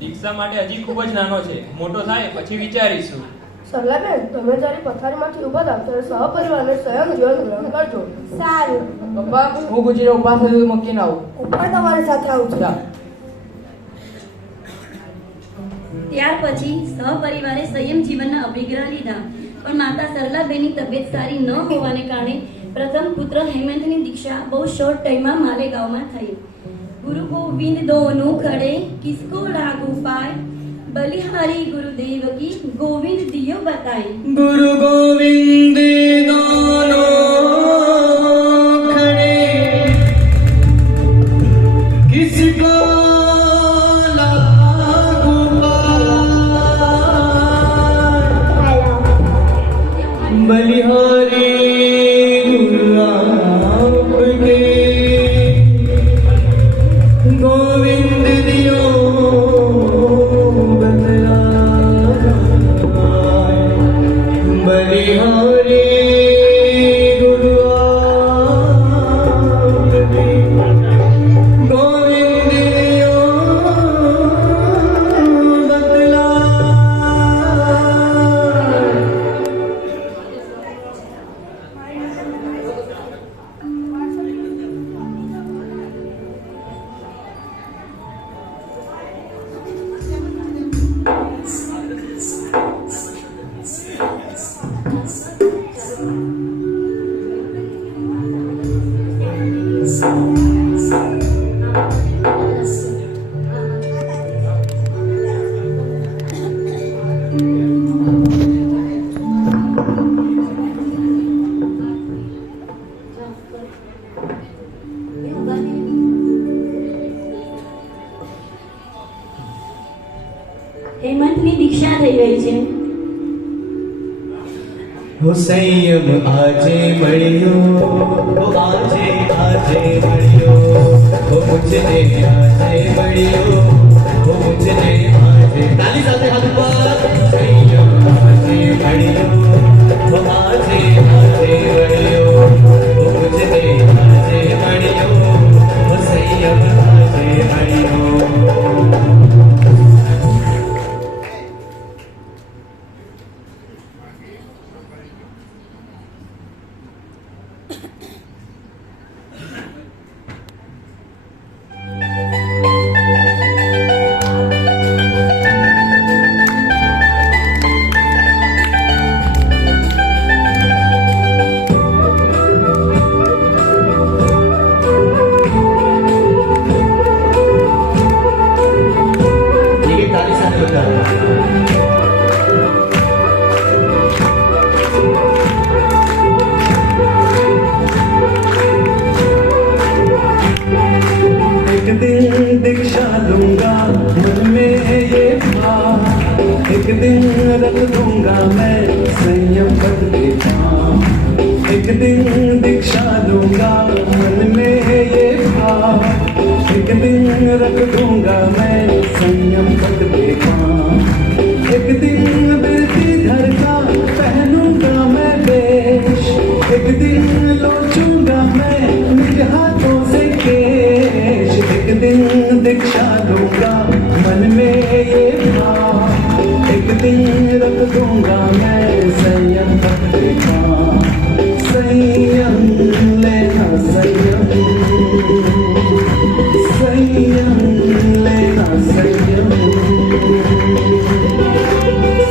દીક્ષા માટે હજી ખૂબ જ નાનો છે, મોટો થાય પછી વિચારીશું. સરલાબેન, તમે જ્યારે પથારીમાંથી ઊભા થાવ ત્યારે સહપરિવારને સંયમ જીવન ગ્રહણ કરજો. સારું. પપ્પા, હું ગુજરે ઉપાસ મૂકીને આવું. હું પણ તમારી સાથે આવું છું. જા. ત્યાર પછી સહપરિવારે સંયમ જીવનના અભિગ્રહ લીધા. પણ માતા સરલાબેનની તબિયત સારી ન હોવાને કારણે પ્રથમ પુત્ર હેમંતની દીક્ષા બહુ શોર્ટ ટાઈમમાં માલેગાંવમાં થઈ. ગુરુ ગોવિંદ દોનો ખડે કિસકો લાગુ પાય, બલિહારી ગુરુદેવ કી ગોવિંદ દિયો बताए. गुरु गोविंद दोनों खड़े किसको लागू पार, बलिहारी गुरु आपके गोविंद दियो बलिहारी गुरु आपके गोविंद दियो હેમંતની દીક્ષા થઈ ગઈ છે. हो संयम आजे मड़ियो, हो आजे आजे मड़ियो, हो मुझे आजे मड़ियो, हो मुझे आजे. ताली साथे हाथ ऊपर. संयम आजे मड़ियो, हो आजे आजे मड़ियो, हो मुझे आजे मड़ियो, हो संयम आजे मड़ियो. दीक्षा लूंगा मन में ये भाव, एक दिन रख दूंगा मैं संयम पद के पाँव. एक दिन दीक्षा लूंगा मन में ये भाव, एक दिन रख दूंगा मैं संयम पद के पाँव. एक दिन बिरती धर का पहनूंगा मैं वेश, एक दिन लोचूंगा मैं निज हाथों से केश. एक दिन दीक्षा लूंगा मन में ये भाव, एक दिन रख दूंगा मैं संयम पद के पाँव. संयम लेना संयम, संयम लेना संयम.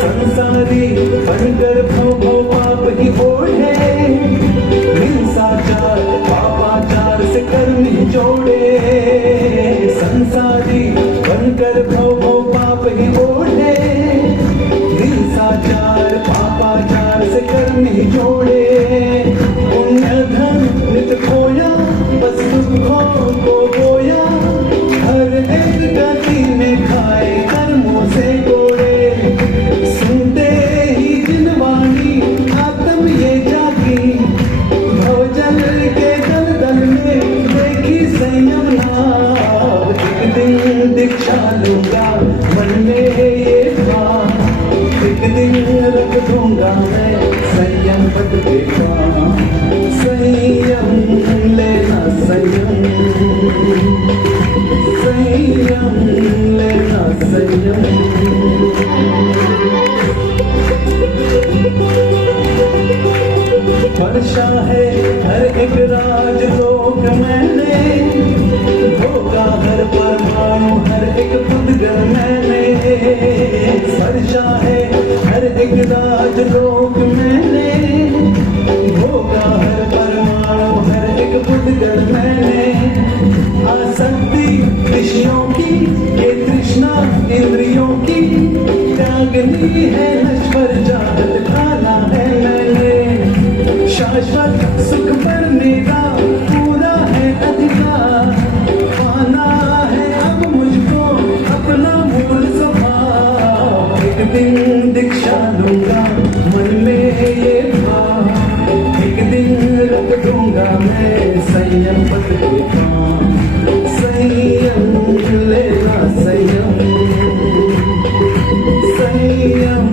संसारी बनकर भव भव पाप ही ओढ़े, राज लोक मैंने भोगा हर परमाणु हर एक उद्गम मैंने स्पर्शा है हर एक राज लोक मैंने भोगा हर परमाणु हर एक उद्गम मैंने आसक्ति विषयों की ये तृष्णा इंद्रियों की त्यागनी है नश्वर चाहत खाना है मैंने शाश्वत सुख पर मेरा पूरा है अधिकार पाना है अब मुझको अपना मूल स्वभाव एक दिन दीक्षा लूंगा मन में ये भाव एक दिन रख दूंगा मैं संयम पद के पांव संयम लेना संयम संयम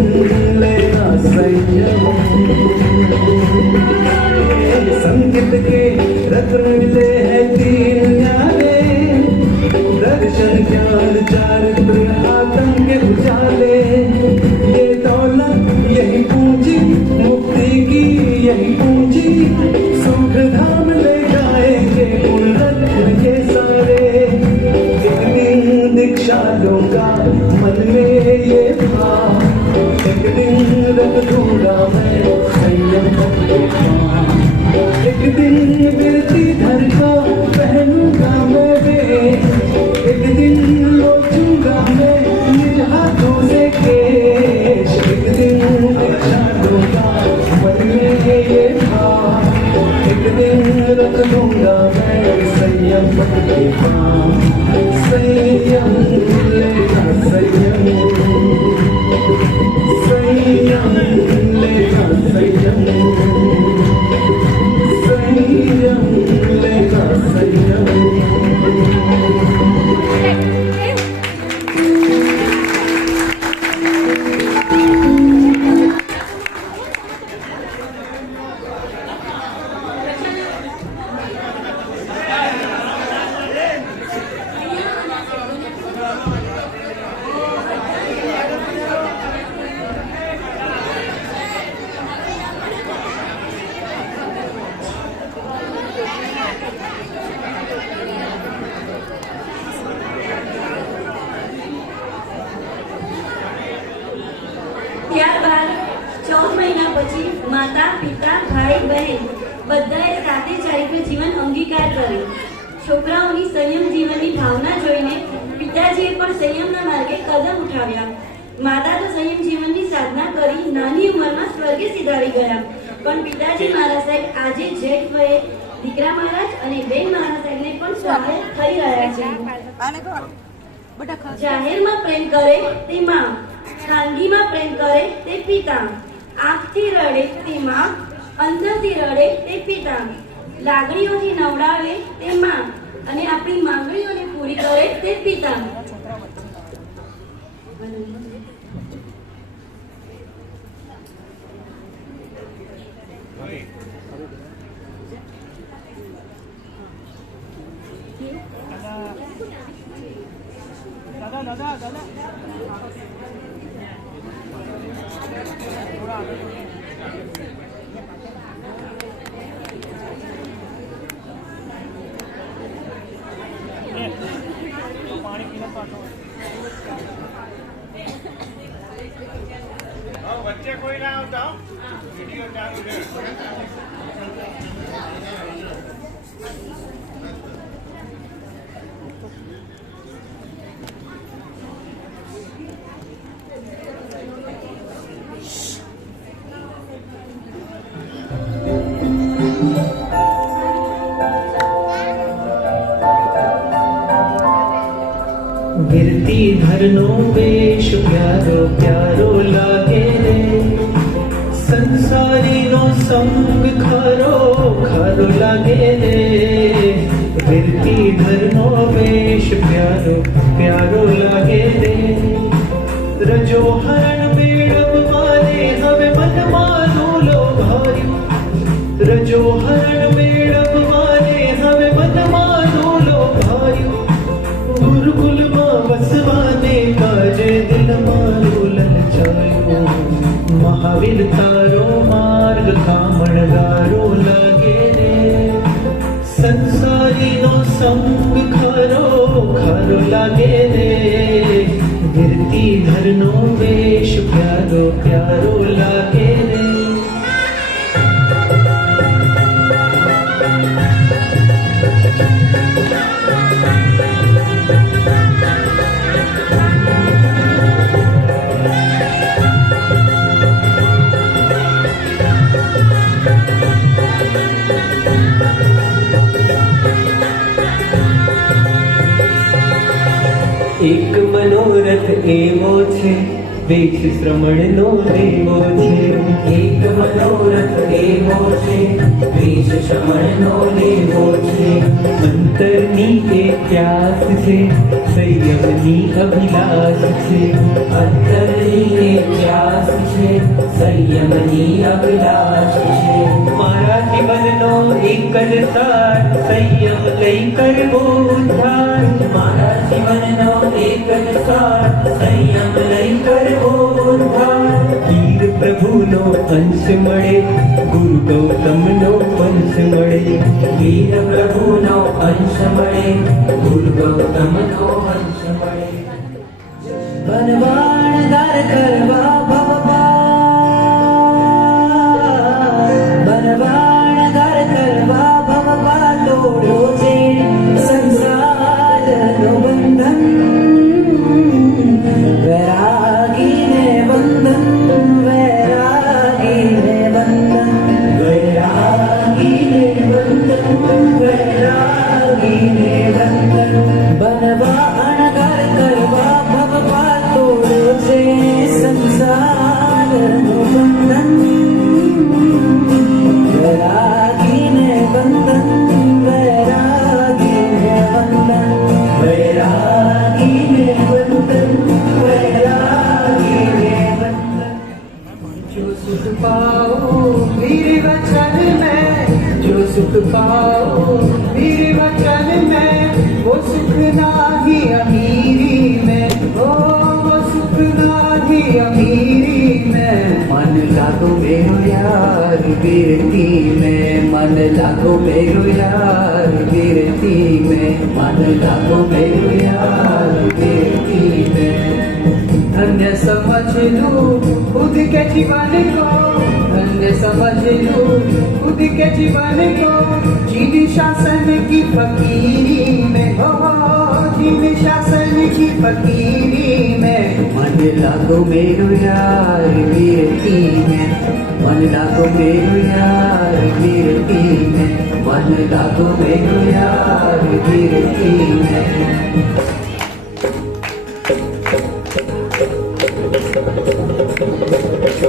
लेना संयम संगीत के रत्न मिले हैं तीन न्यारे दर्शन ज्ञान चारित्र आत्म के उजाले ये दौलत यही पूंजी मुक्ति की यही पूंजी सुख धाम ले जाएंगे उन रत्न के सारे एक दिन दीक्षा लूंगा मन में ये भाव एक दिन रख दूंगा मैं संयम के पांव एक दिन बिरती धर को पहनूंगा मैं एक दिन लोचूंगा मैं निज हाथों से केश एक दिन दीक्षा दूंगा मन में ये भाव एक दिन रख दूंगा मैं संयम के पांव संयम लेना संयम संयम लेना संयम संयम लेना संयम ત્યારબાદ 14 મહિના પછી માતા પિતા ભાઈ બહેન બધાએ સાથે ચારિત્ર્ય જીવન અંગીકાર કર્યો. છોકરાઓની સંયમ જીવનની ભાવના જોઈને પિતાજીએ પણ સંયમના માર્ગે કદમ ઉઠાવ્યા. માતા તો સંયમ જીવનની સાધના કરી નાની ઉંમરમાં સ્વર્ગે સિધાવી ગયા. પણ પિતાજી મહારાજ સાહેબ આજે જેઠ વયે દીકરા મહારાજ અને બેન મહારાજ સાહેબને પણ સહાયક થઈ રહ્યા છે. જાહેરમાં પ્રેમ કરે તે માં, ખાનગીમાં પ્રેમ કરે તે પિતા. આંખથી રડે તે માં, અંદરથી રડે તે પિતા. લાગણીઓથી નવડાવે તે માં અને આપણી માંગણીઓને પૂરી કરે તે પિતા. વચ્ચે કોઈ ના આવતા વિડીયો ચાલુ છે. गिरती धरनो वेश प्यारो प्यारो लागे रे संसारी नो संग खारो खारो लागे रे गिरती धरनो वेश प्यारो प्यारो लागे रे रजो हरण मेड़म माने हवे मन मानो लो भारी रजो हरण मेड़म माने हवे मन मानो लो भारी गुरुकुल वसवाने काजे दिल मारो ललचायो महावीर तारो मार्ग कामणगारो लागे रे સંસારીનો સંગ ખરો ખરો લાગે રે વિરતી ધરનો વેશ પ્યારો પ્યારો લાગે રે એક મનોરથ એવો છે વેશ શ્રમણનો દેવો છે એક મનોરથ એવો છે વેશ શ્રમણનો દેવો છે અંતરની એ પ્યાસ છે સંયમની અભિલાષ છે અંતરની એ પ્યાસ છે સંયમની અભિલાષ છે મારા જીવનનો એક જ સાર સંયમ લઈ કરવો ઉદ્ધાર મારા જીવનનો એક જ સાર સંયમ લઈ કરવો ઉદ્ધાર વીર પ્રભુનો અંશ મળે ગુરુ ગૌતમનો વંશ મળે વીર પ્રભુનો અંશ મળે ગુરુ ગૌતમનો વંશ મળે બનવાણ ધાર કરવા ભગવાન બનવાણ ધાર કરવા ભગવાન દોડ્યો છે સંસારનો બંધન વૈરાગીને બંધન વૈરાગીને બંધન વૈરાગીને બંધન વૈરાગીને બંધન બનવા અણગર કરવા ભગવા તોડ્યો છે સંસારનું બંધન વૈરાગીને બંધન વૈરાગીને બંધન વૈરાગીને બંધન वैरागी बंधन जो सुख पाओ मेरे वचन में जो सुख पाओ मेरे वचन में वो सुख नाही अमीरी में वो सुख नाही अमीरी में मन लागो मेरो यार वीरती में मन लागो मेरो यार वीरती में मन लागो मेरो यार वीरती में धन्य समझ लूं खुद के जीवन को धन्य समझ लूं खुद के जीवन को जीव शासन की फकीरी में हो जीव शासन की फकीरी में मन लागो मेरो यार वीरती में मन लागो मेरो यार वीरती में मन लागो मेरो यार वीरती में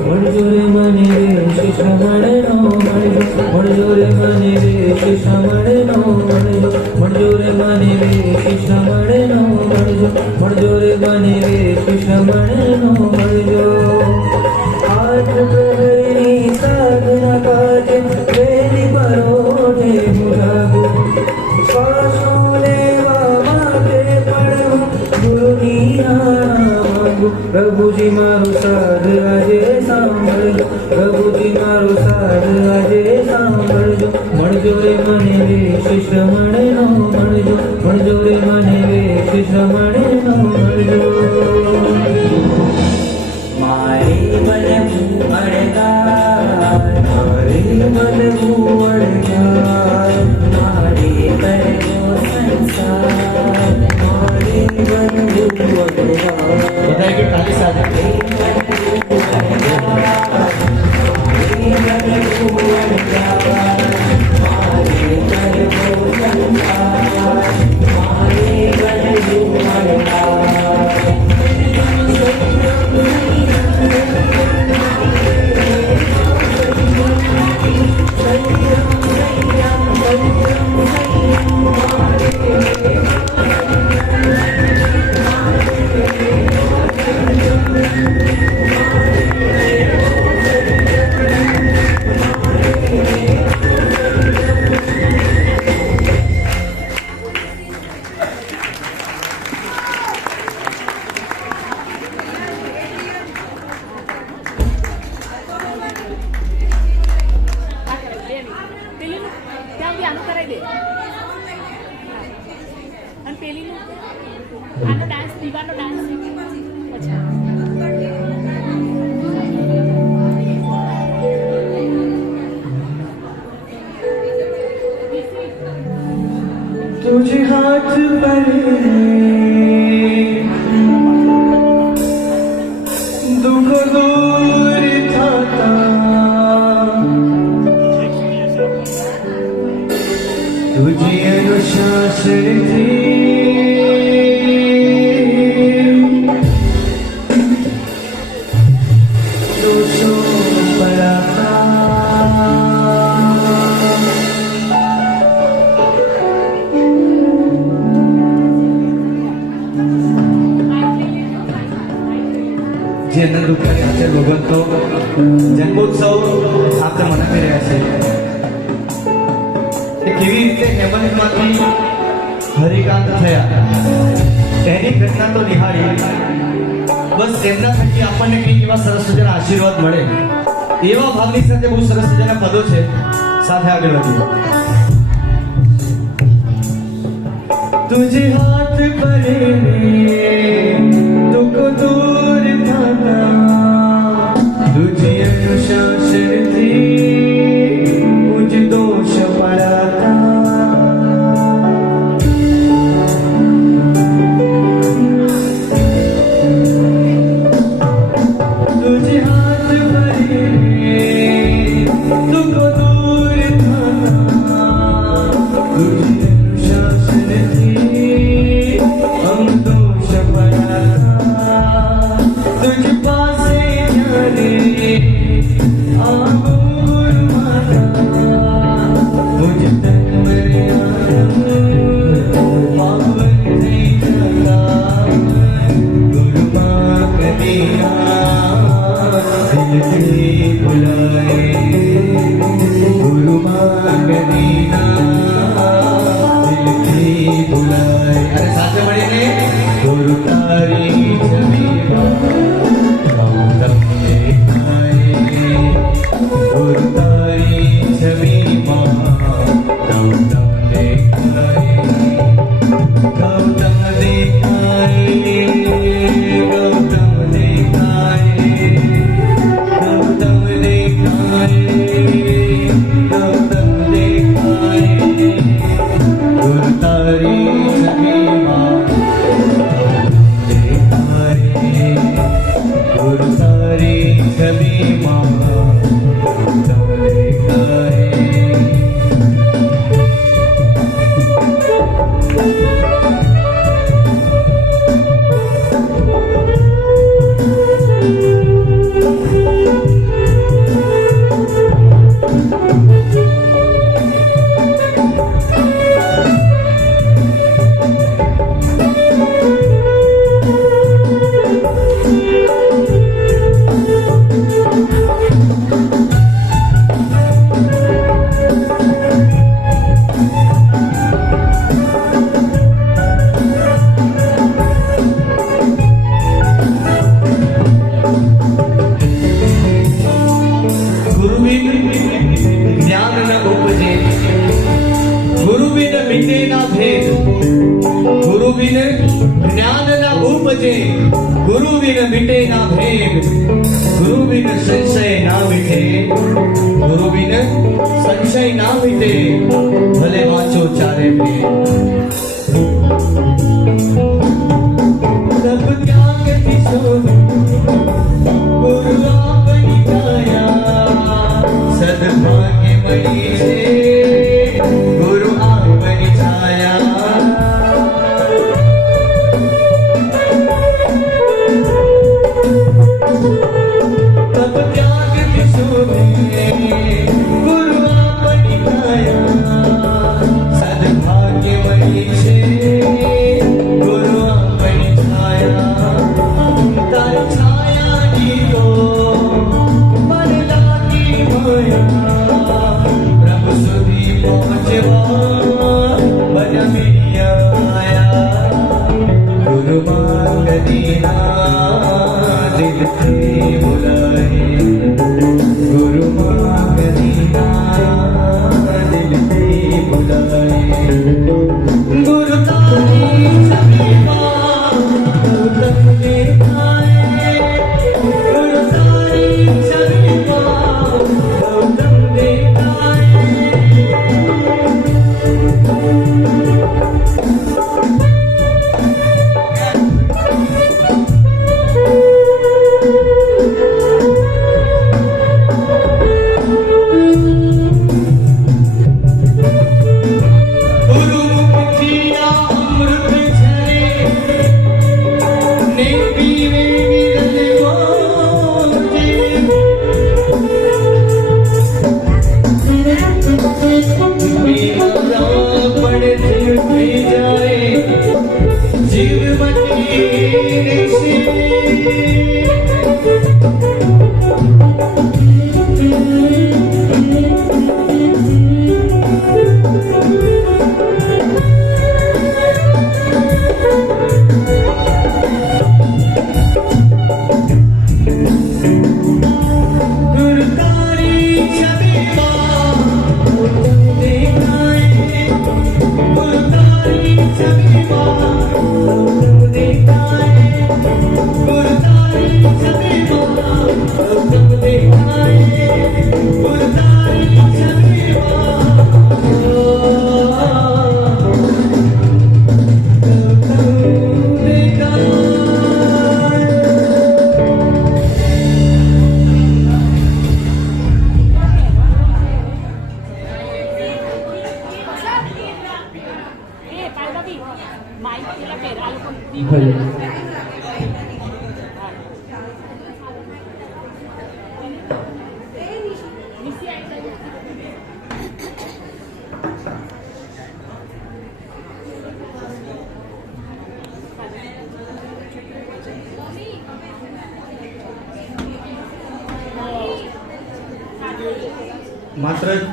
मणजोरे मने वेश श्रमणनो मणजोरे मने वेश श्रमणनो मणजोरे मने वेश श्रमणनो मणजोरे मने वेश श्रमणनो मणजो आठ प्रहरी साधना काजे वेली परोढे मुलागो श्वासो लेवा माटे पड़ो गुरुनी मांगो प्रभुजी मारो साध આજે સાંભળજો પ્રભુજી મારો સાધ આજે સાંભળજો મળજો રે મને વેશ શ્રમણનો મળજો મળજો રે મને વેશ શ્રમણનો મળજો મારે મને અડગાર મારે મને અડગાર મારે કરજો સંસાર મારે બનવું અડગાર બધાએ કે ખાલી સાથે मारे तुझे हाथ भरे दुख दूर था तुझे अनुशासन थी दोषों पड़ा જે અનંત રૂપિયાની હાજર ભગવંતો જન્મોત્સવ આપણે મનાવી રહ્યા છે એ કેવી રીતે હેમંતમાંથી હરિકાંત થયા તેની ઘટના તો નિહાળી બસ તેમના થકી આપણને કંઈક એવા સરસ મજાના આશીર્વાદ મળે એવા ભાવની સાથે બહુ સરસ મજાના પદો છે સાથે આગળ વધીએ तुझे हाथ भरे दुख दूर था तुझे अनुशासन थी मुझ दोष पड़ा था तुझे हाथ भरे दुख दूर था तुझे अनुशासन थी हम दोष पड़ा था तुझ पासे जाने आगुर माता मुझ तन मरे पावन नहीं जाता गुरु माँ कदिया दिल से बुलाए गुरु माँ कदिया दिल से बुलाए અરે સાથે મળીને गुरु तारी छवि गौतम देखाए गुरु तारी छवि गौतम देखाए गौतम देखाए गौतम देखाए गौतम देखाए गौतम देखाए गुरु तारी छवि गुरु सारी छवि माँ गौतम देखाए गुरु बिन ज्ञान न उपजे गुरु बिन मिटे ना भेद गुरु बिन ज्ञान न उपजे गुरु बिन मिटे ना भेद गुरु बिन संशय ना मिटे गुरु बिन संशय ना मिटे भले वांचो चारे भेद सब त्याग किशोर गुरु आपनी काया सद्भाग्य मणि से गुरु आपनी छाया तब त्याग किशोर गुरु आपनी काया सद्भाग्य मणि से गुरु आपनी छाया तार छाया जी तो मन लागी होया प्रभु सुधी पहुँचवा बन मिलिया आया गुरु मांग दीना दिल से बुलाए गुरु मांग दीना दिल से बुलाए गुरु तारी मात्र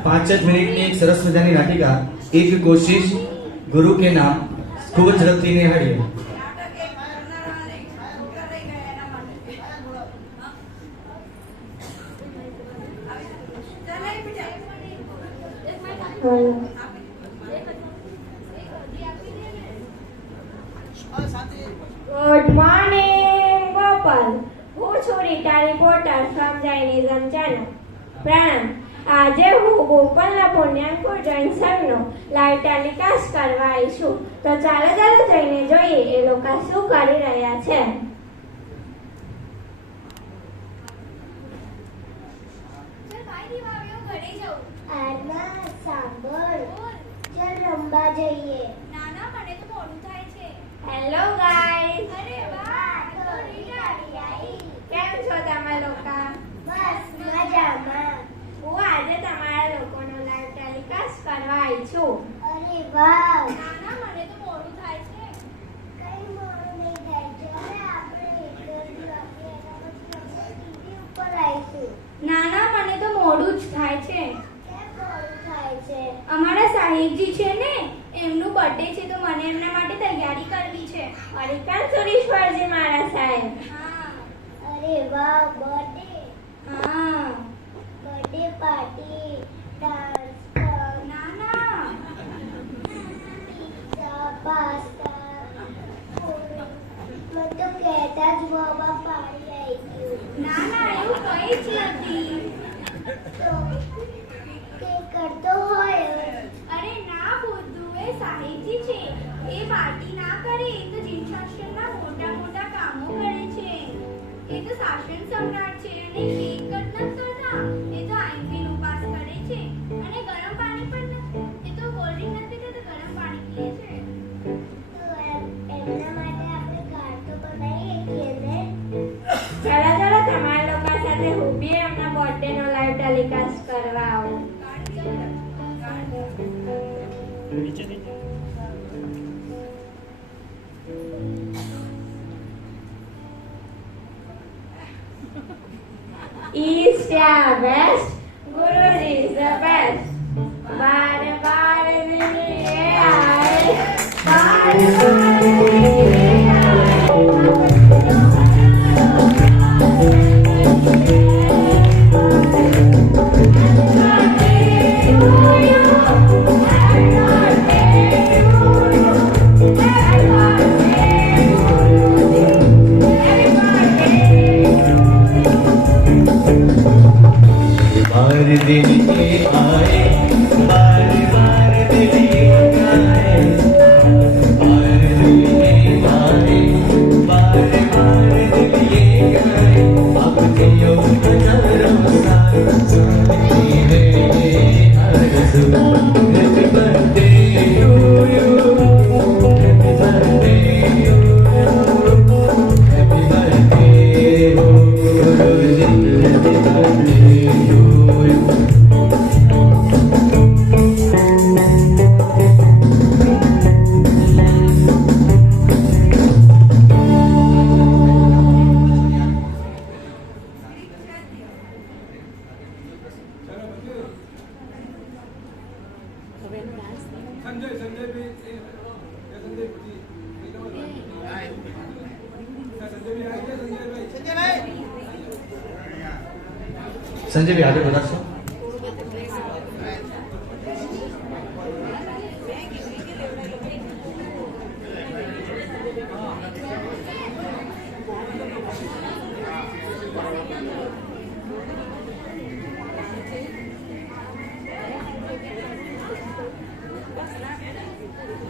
5 જ મિનિટની એક સરસ મજાની નાટિકા એક કોશિશ ગુરુ કે નામ ખૂબ જ ઝડપથી નિહાળીએ. Good morning Gopal. હું છું Rita reporter from Jainism channel. પ્રણામ. આજે હું ગોપાલના પુણ્યાંકુર જૈન સંઘનો લાઈવ ટેલિકાસ્ટ કરવા આવી છું. તો ચાલો જઈને જોઈએ એ લોકો શું કરી રહ્યા છે. આના સાંભળ, ચાલ રમવા જઈએ. Hello guys. અરે વાહ, તો રીટા આવી. કેમ છો તમે લોકો? બસ મજામાં. હું આજે તમારા લોકોનો લાઈવ ટેલિકાસ્ટ કરવા આવી છું. અરે વાહ, મને તો મોડું થાય છે. કઈ મોડું નહીં થાય. ચાલે આપણે ઇન્ટરવ્યુ આપીએ એના પછી આપણે ટીવી ઉપર આવીશું. નાના, મને તો મોડું જ થાય છે. કેમ મોડું થાય છે? અમારા સાહેબજી છે ને, એમનું બર્થડે છે તો મને એમના માટે તૈયારી કરવી છે. હરિકાંત સુરેશ્વરજી મારા સાહેબ. અરે વાહ, બર્થડે. હા. બર્થડે પાર્ટી, ડાન્સ, નાના, પિઝા, પાસ્તા, મને તો કહેતા જ મોંમાં પાણી આવી ગયું. નાના, એવું કઈ જ નથી. તો કે કરતો હોય. અરે ના બુદ્ધુ, એ સાહેબજી છે. એ પાર્ટી ના કરે, એ તો જીન શાસનના મોટા મોટા કામો કરે છે. એ તો શાસન સમ્રાટ છે અને કેક કટ નથી કરતા. એ તો આઈપીએલ ઉપાસ કરે છે અને ગરમ પાણી પણ નથી. એ તો કોલ્ડ ડ્રિંક નથી પીતા, ગરમ પાણી પીએ છે. તો એમના માટે આપણે કાર્ડ તો બનાવીએ છીએ ને. ચાલો તમારા લોકો સાથે હું બી એમના બર્થડે નો લાઈવ ટેલિકાસ્ટ કરવા આવું. East या West, Guruji is the best. बार बार मिलिए आए, बार बार मिलिए बार दिन ये आए, बार बार दिन ये आए, बार दिन ये आए, बार बार दिन ये आए. अब जियो नजारों सा जीने ये आरज़ू. Happy birthday to you, happy birthday to you, happy birthday Guruji, happy birthday to you. Sanjay भाई आगे बता सो.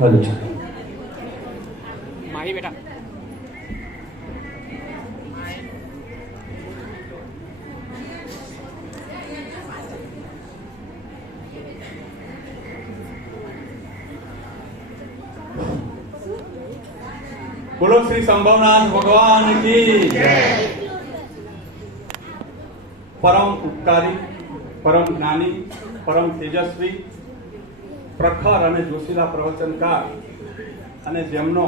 हेलो माही बेटा. બોલો શ્રી સંભવનાથ ભગવાન કી પરમ ઉપકારી, પરમ જ્ઞાની, પરમ તેજસ્વી, પ્રખર અને જોશીલા પ્રવચનકાર અને જેમનો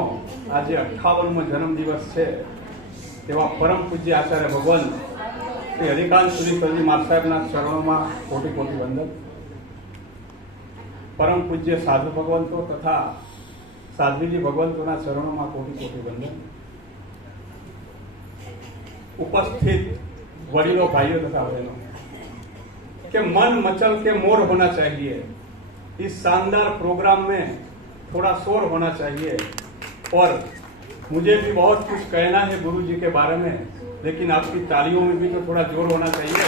આજે 58મો જન્મદિવસ છે તેવા પરમ પૂજ્ય આચાર્ય ભગવાન શ્રી હરિકાંત સુરી સરજી મહારાજ સાહેબના ચરણોમાં કોટી કોટી વંદન. પરમ પૂજ્ય સાધુ ભગવંતો તથા સાધ્વીજી ભગવંતોના ચરણોમાં કોટી કોટી વંદન. उपस्थित वडीलों, भाइयों तथा बहनों, के मन मचल के मोर होना चाहिए. इस शानदार प्रोग्राम में थोड़ा शोर होना चाहिए और मुझे भी बहुत कुछ कहना है गुरु जी के बारे में, लेकिन आपकी तालियों में भी तो थोड़ा जोर होना चाहिए.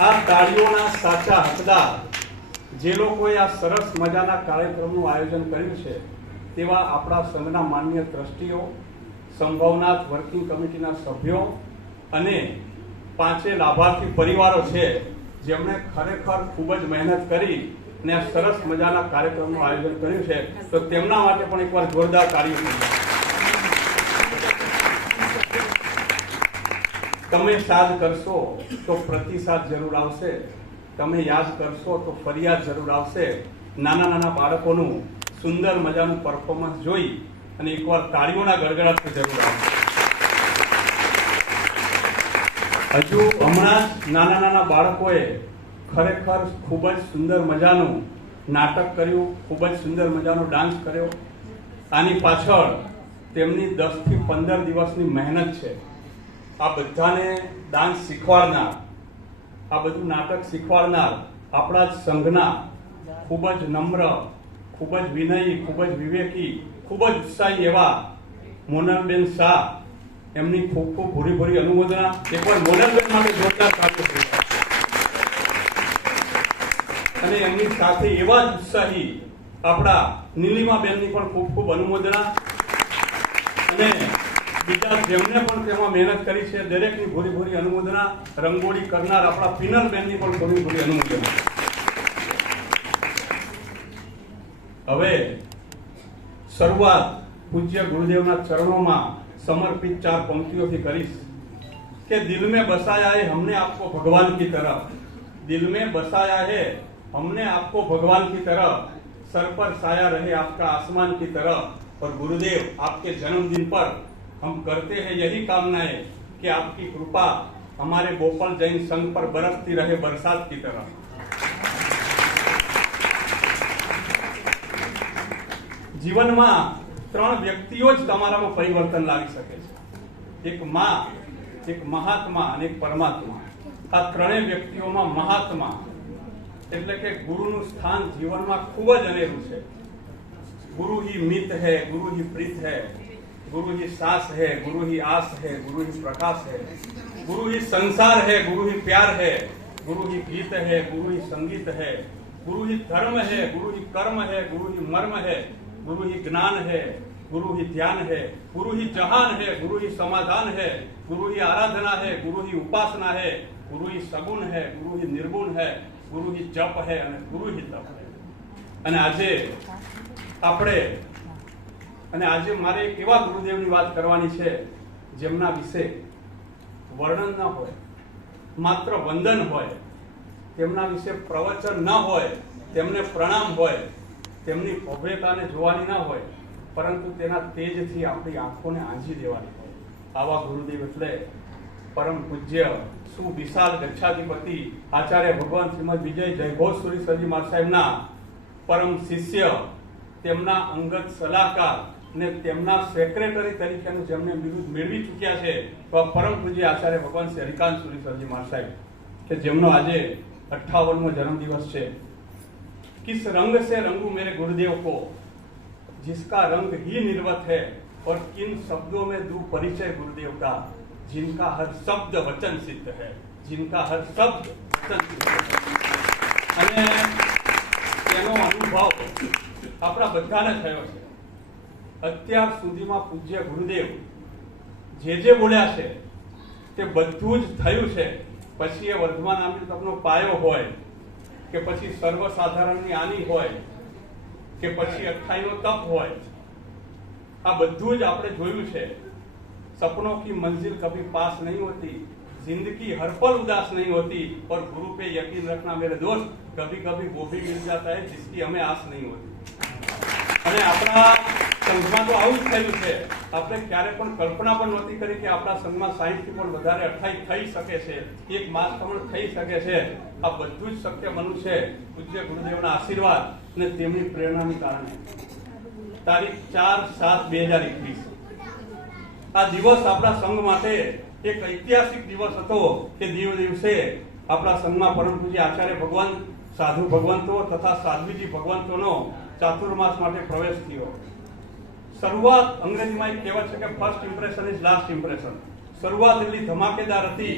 આ તાળીઓના સાચા હકદાર જે લોકોએ આ સરસ મજાના કાર્યક્રમનું આયોજન કર્યું છે તેવા આપણા સંઘના માન્ય ટ્રસ્ટીઓ, સંભવનાથ વર્કિંગ કમિટીના સભ્યો અને 5 લાભાર્થી પરિવારો છે જેમણે ખરેખર ખૂબ જ મહેનત કરી અને આ સરસ મજાના કાર્યક્રમનું આયોજન કર્યું છે. તો તેમના માટે પણ એકવાર જોરદાર તાળીઓ. તમે સાદ કરશો તો પ્રતિસાદ જરૂર આવશે, તમે યાદ કરશો તો ફરિયાદ જરૂર આવશે. નાના નાના બાળકોનું સુંદર મજાનું પરફોર્મન્સ જોઈ અને એકવાર તાળીઓના ગડગડાટથી જરૂર આવશે. હજુ હમણાં જ નાના નાના બાળકોએ ખરેખર ખૂબ જ સુંદર મજાનું નાટક કર્યું, ખૂબ જ સુંદર મજાનો ડાન્સ કર્યો. આની પાછળ તેમની 10 થી 15 દિવસની મહેનત છે. આ બધાને ડાન્સ શીખવાડનાર, આ બધું નાટક શીખવાડનાર આપણા જ સંઘના ખૂબ જ નમ્ર, ખૂબ જ વિનયી, ખૂબ જ વિવેકી, ખૂબ જ ઉત્સાહી એવા મોનલબેન શાહ, એમની ખૂબ ખૂબ ભૂરી ભૂરી અનુમોદના. એકવાર મોનલબેન માટે જોરદાર તાળીઓ થઈ. અને એમની સાથે એવા જ ઉત્સાહી આપણા નીલિમાબેનની પણ ખૂબ ખૂબ અનુમોદના. અને બીજા જેમને પણ તેમાં મહેનત કરી છે દરેકની ભૂરી ભૂરી અનુમોદના. રંગોળી કરનાર આપણા પિનલબેનની પણ ભૂરી ભૂરી અનુમોદના. હવે શરૂઆત પૂજ્ય ગુરુદેવના ચરણોમાં समर्पित 4 पंक्तियों से करीश कि दिल में बसाया है हमने आपको भगवान की तरह, दिल में बसाया है हमने आपको भगवान की तरह, सर पर साया रहे आपका आसमान की तरह. और गुरुदेव आपके जन्मदिन पर हम करते हैं यही कामनाएं कि आपकी कृपा हमारे गोपाल जैन संघ पर बरसती रहे बरसात की तरह. जीवन में 3 व्यक्तिओ ज तमारामां परिवर्तन लावी शके छे. एक मां, एक महात्मा અને એક પરમાત્મા. આ ત્રણેય વ્યક્તિઓમાં મહાત્મા એટલે કે ગુરુનું સ્થાન જીવનમાં ખૂબ જ અનેરું છે. गुरु ही मित है, गुरु ही प्रीत है, गुरु ही सास है, गुरु ही आस है, गुरु ही प्रकाश है, गुरु ही संसार है, गुरु ही प्यार है, गुरु ही गीत है, गुरु ही संगीत है, गुरु ही धर्म है, गुरु ही कर्म है, गुरु ही मर्म है, गुरु ही ज्ञान है, गुरु ही ध्यान है, गुरु ही जहान है, गुरु ही समाधान है, गुरु ही आराधना है, गुरु ही उपासना है, गुरु ही सगुण है, गुरु ही निर्गुण है, गुरु ही जप है અને ગુરુ ही તપ है. અને આજે મારે એક એવા ગુરુદેવની વાત કરવાની છે જેમના વિશે વર્ણન ન હોય, માત્ર વંદન હોય, તેમના વિશે પ્રવચન ન હોય, તેમને પ્રણામ હોય, તેમની ભવ્યતાને જોવાની ન હોય, પરંતુ તેના તેજથી આપણી આંખોને આંજી દેવાની હોય. આવા ગુરુદેવ એટલે પરમ પૂજ્ય સુવિશાલ ગચ્છાધિપતિ આચાર્ય ભગવાન શ્રીમદ વિજય જયઘોષ સુરી સરજી મહારાજ સાહેબના પરમ શિષ્ય, તેમના અંગત સલાહકાર ને તેમના સેક્રેટરી તરીકેનું જેમને બિરુદ મેળવી ચૂક્યા છે તો પરમ પૂજ્ય આચાર્ય ભગવાન શ્રી હરિકાંત સુરી સરજી મહારાજ સાહેબ કે જેમનો આજે 58મો જન્મદિવસ છે. किस रंग से रंगू मेरे गुरुदेव को, जिसका रंग ही निर्वत है, और किन शब्दों में दूं परिचय गुरुदेव का, जिनका हर शब्द वचन सिद्ध है, जिनका हर शब्द वचन सिद्ध है. અને તેનો અનુભવ આપણા બધાને થયો છે. અત્યાર સુધીમાં પૂજ્ય ગુરુદેવ જે બોલ્યા છે તે બધું જ થયું છે. પછી એ વર્ધમાન અમૃતનો પાયો હોય કે પછી સર્વસાધારણની આની હોય કે પછી અઠ્ઠાઈનો તપ હોય, આ બધું જ આપણે જોયું છે। सपनों की मंजिल कभी पास नहीं होती, जिंदगी हर पल उदास नहीं होती, और गुरु पे यकीन रखना मेरे दोस्त, कभी कभी वो भी मिल जाता है जिसकी हमें आस नहीं होती। અને આપણા સંઘમાં તો આવું જ થયું છે। આપણે ક્યારે પણ કલ્પના પણ નહોતી કરી કે આપણા સંઘમાં 60 થી પણ વધારે અઠ્ઠાઈ થઈ શકે છે, એક માસ પણ થઈ શકે છે। આ બધું જ શક્ય બન્યું છે પૂજ્ય ગુરુદેવના આશીર્વાદ અને તેમની પ્રેરણાને કારણે। તારીખ 4/7/2021 આ દિવસ આપણા સંઘ માટે એક ઐતિહાસિક દિવસ હતો કે દિવસે આપણા સંઘમાં પરમ પૂજ્ય આચાર્ય ભગવાન સાધુ ભગવંતો તથા સાધ્વીજી ભગવંતોનો ચાતુર્માસ માટે પ્રવેશ થયો। શરૂઆત અંગ્રેજીમાં એક કહેવત છે કે first impression is last impression. શરૂઆત એટલી ધમાકેદાર હતી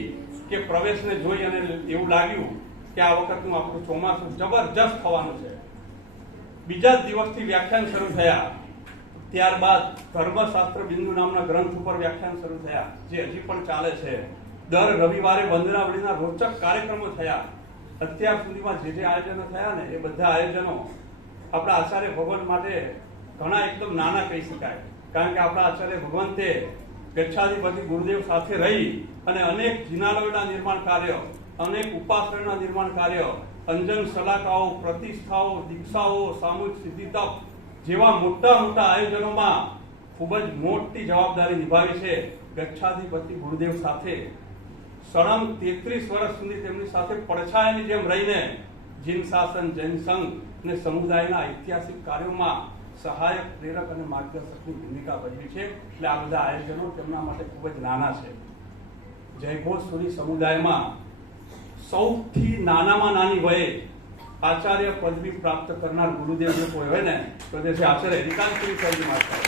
કે પ્રવેશને જોઈ અને એવું લાગ્યું કે આ વખતનું આપણું ચોમાસું જબરજસ્ત થવાનું છે। બીજા જ દિવસથી વ્યાખ્યાન શરૂ થયા। ત્યારબાદ ધર્મશાસ્ત્ર બિંદુ નામના ગ્રંથ ઉપર વ્યાખ્યાન શરૂ થયા, જે હજી પણ ચાલે છે। દર રવિવારે વંદનાવળીના રોચક કાર્યક્રમો થયા। અત્યાર સુધીમાં જે આયોજનો થયા ને એ બધા આયોજનો આપણા આચાર્ય ભગવાન માટે ઘણા એકદમ નાના કહી શકાય, કારણ કે આપણા આચાર્ય ભગવંતે ગચ્છાધિપતિ ગુરુદેવ સાથે રહી અને અનેક જિનાલયોના નિર્માણ કાર્ય, અનેક ઉપાશ્રયના નિર્માણ કાર્ય, અંજન શલાકાઓ, પ્રતિષ્ઠાઓ, દીક્ષાઓ, સામૂહિક સિદ્ધિ તપ જેવા મોટા મોટા આયોજનોમાં ખૂબ જ મોટી જવાબદારી નિભાવી છે। ગચ્છાધિપતિ ગુરુદેવ સાથે સળંગ 33 વર્ષ સુધી તેમની સાથે પડછાયાની જેમ રહીને જીન શાસન, જૈન સંઘ અને સમુદાયના ઐતિહાસિક કાર્યોમાં સહાયક, પ્રેરક અને માર્ગદર્શકની ભૂમિકા ભજવી છે। એટલે આ બધા આયોજનો તેમના માટે ખૂબ જ નાના છે। જયઘોષ સમુદાયમાં સૌથી નાનામાં નાની વયે આચાર્ય પદવી પ્રાપ્ત કરનાર ગુરુદેવ જો કોઈ હોય ને તો તે છે આચાર્ય હરિકાંતસુરી સ્વામી મહારાજ,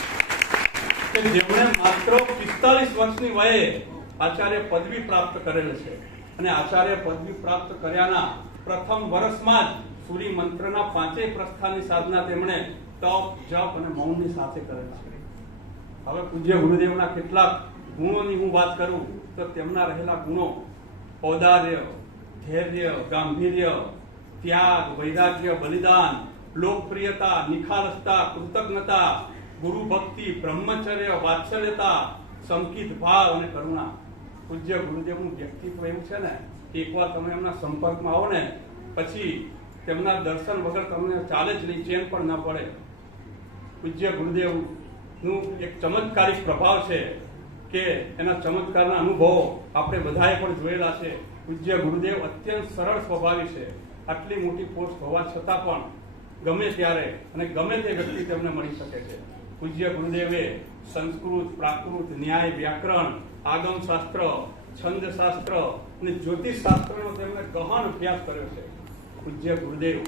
કે જેમણે માત્ર 45 વર્ષની વયે આચાર્ય પદવી પ્રાપ્ત કરેલ છે। અને આચાર્ય પદવી પ્રાપ્ત કર્યાના પ્રથમ વર્ષમાં જ સૂરી મંત્રના 5 પ્રસ્થાનની સાધના તેમણે તપ, જપ અને મૌનની સાથે કરેલ છે। હવે પૂજ્ય ગુરુદેવના કેટલાક ગુણોની હું વાત કરું તો તેમના રહેલા ગુણો ઔદાર્ય, ધૈર્ય, ગાંભીર્ય, ત્યાગ, વૈરાગ્ય, બલિદાન, લોકપ્રિયતા, નિખાલસતા, કૃતજ્ઞતા, ગુરુ ભક્તિ, બ્રહ્મચર્ય, વાત્સલ્યતા, સંકિત ભાવ અને કરુણા। પૂજ્ય ગુરુદેવનું વ્યક્તિત્વ એવું છે ને કે એકવાર તમે એમના સંપર્કમાં આવો ને પછી તેમના દર્શન વગર તમને ચાલે જ નહીં, ચેન પણ ન પડે। પૂજ્ય ગુરુદેવનું એક ચમત્કારિક પ્રભાવ છે કે એના ચમત્કારના અનુભવો આપણે બધાએ પણ જોયેલા છે। પૂજ્ય ગુરુદેવ અત્યંત સરળ સ્વભાવી છે। આટલી મોટી પોસ્ટ હોવા છતાં પણ ગમે ત્યારે અને ગમે તે વ્યક્તિ તેમને મળી શકે છે। પૂજ્ય ગુરુદેવે સંસ્કૃત, પ્રાકૃત, ન્યાય, વ્યાકરણ, આગમ શાસ્ત્ર, છંદ શાસ્ત્ર અને જ્યોતિષ શાસ્ત્રનો તેમણે ગહન અભ્યાસ કર્યો છે। પૂજ્ય ગુરુદેવ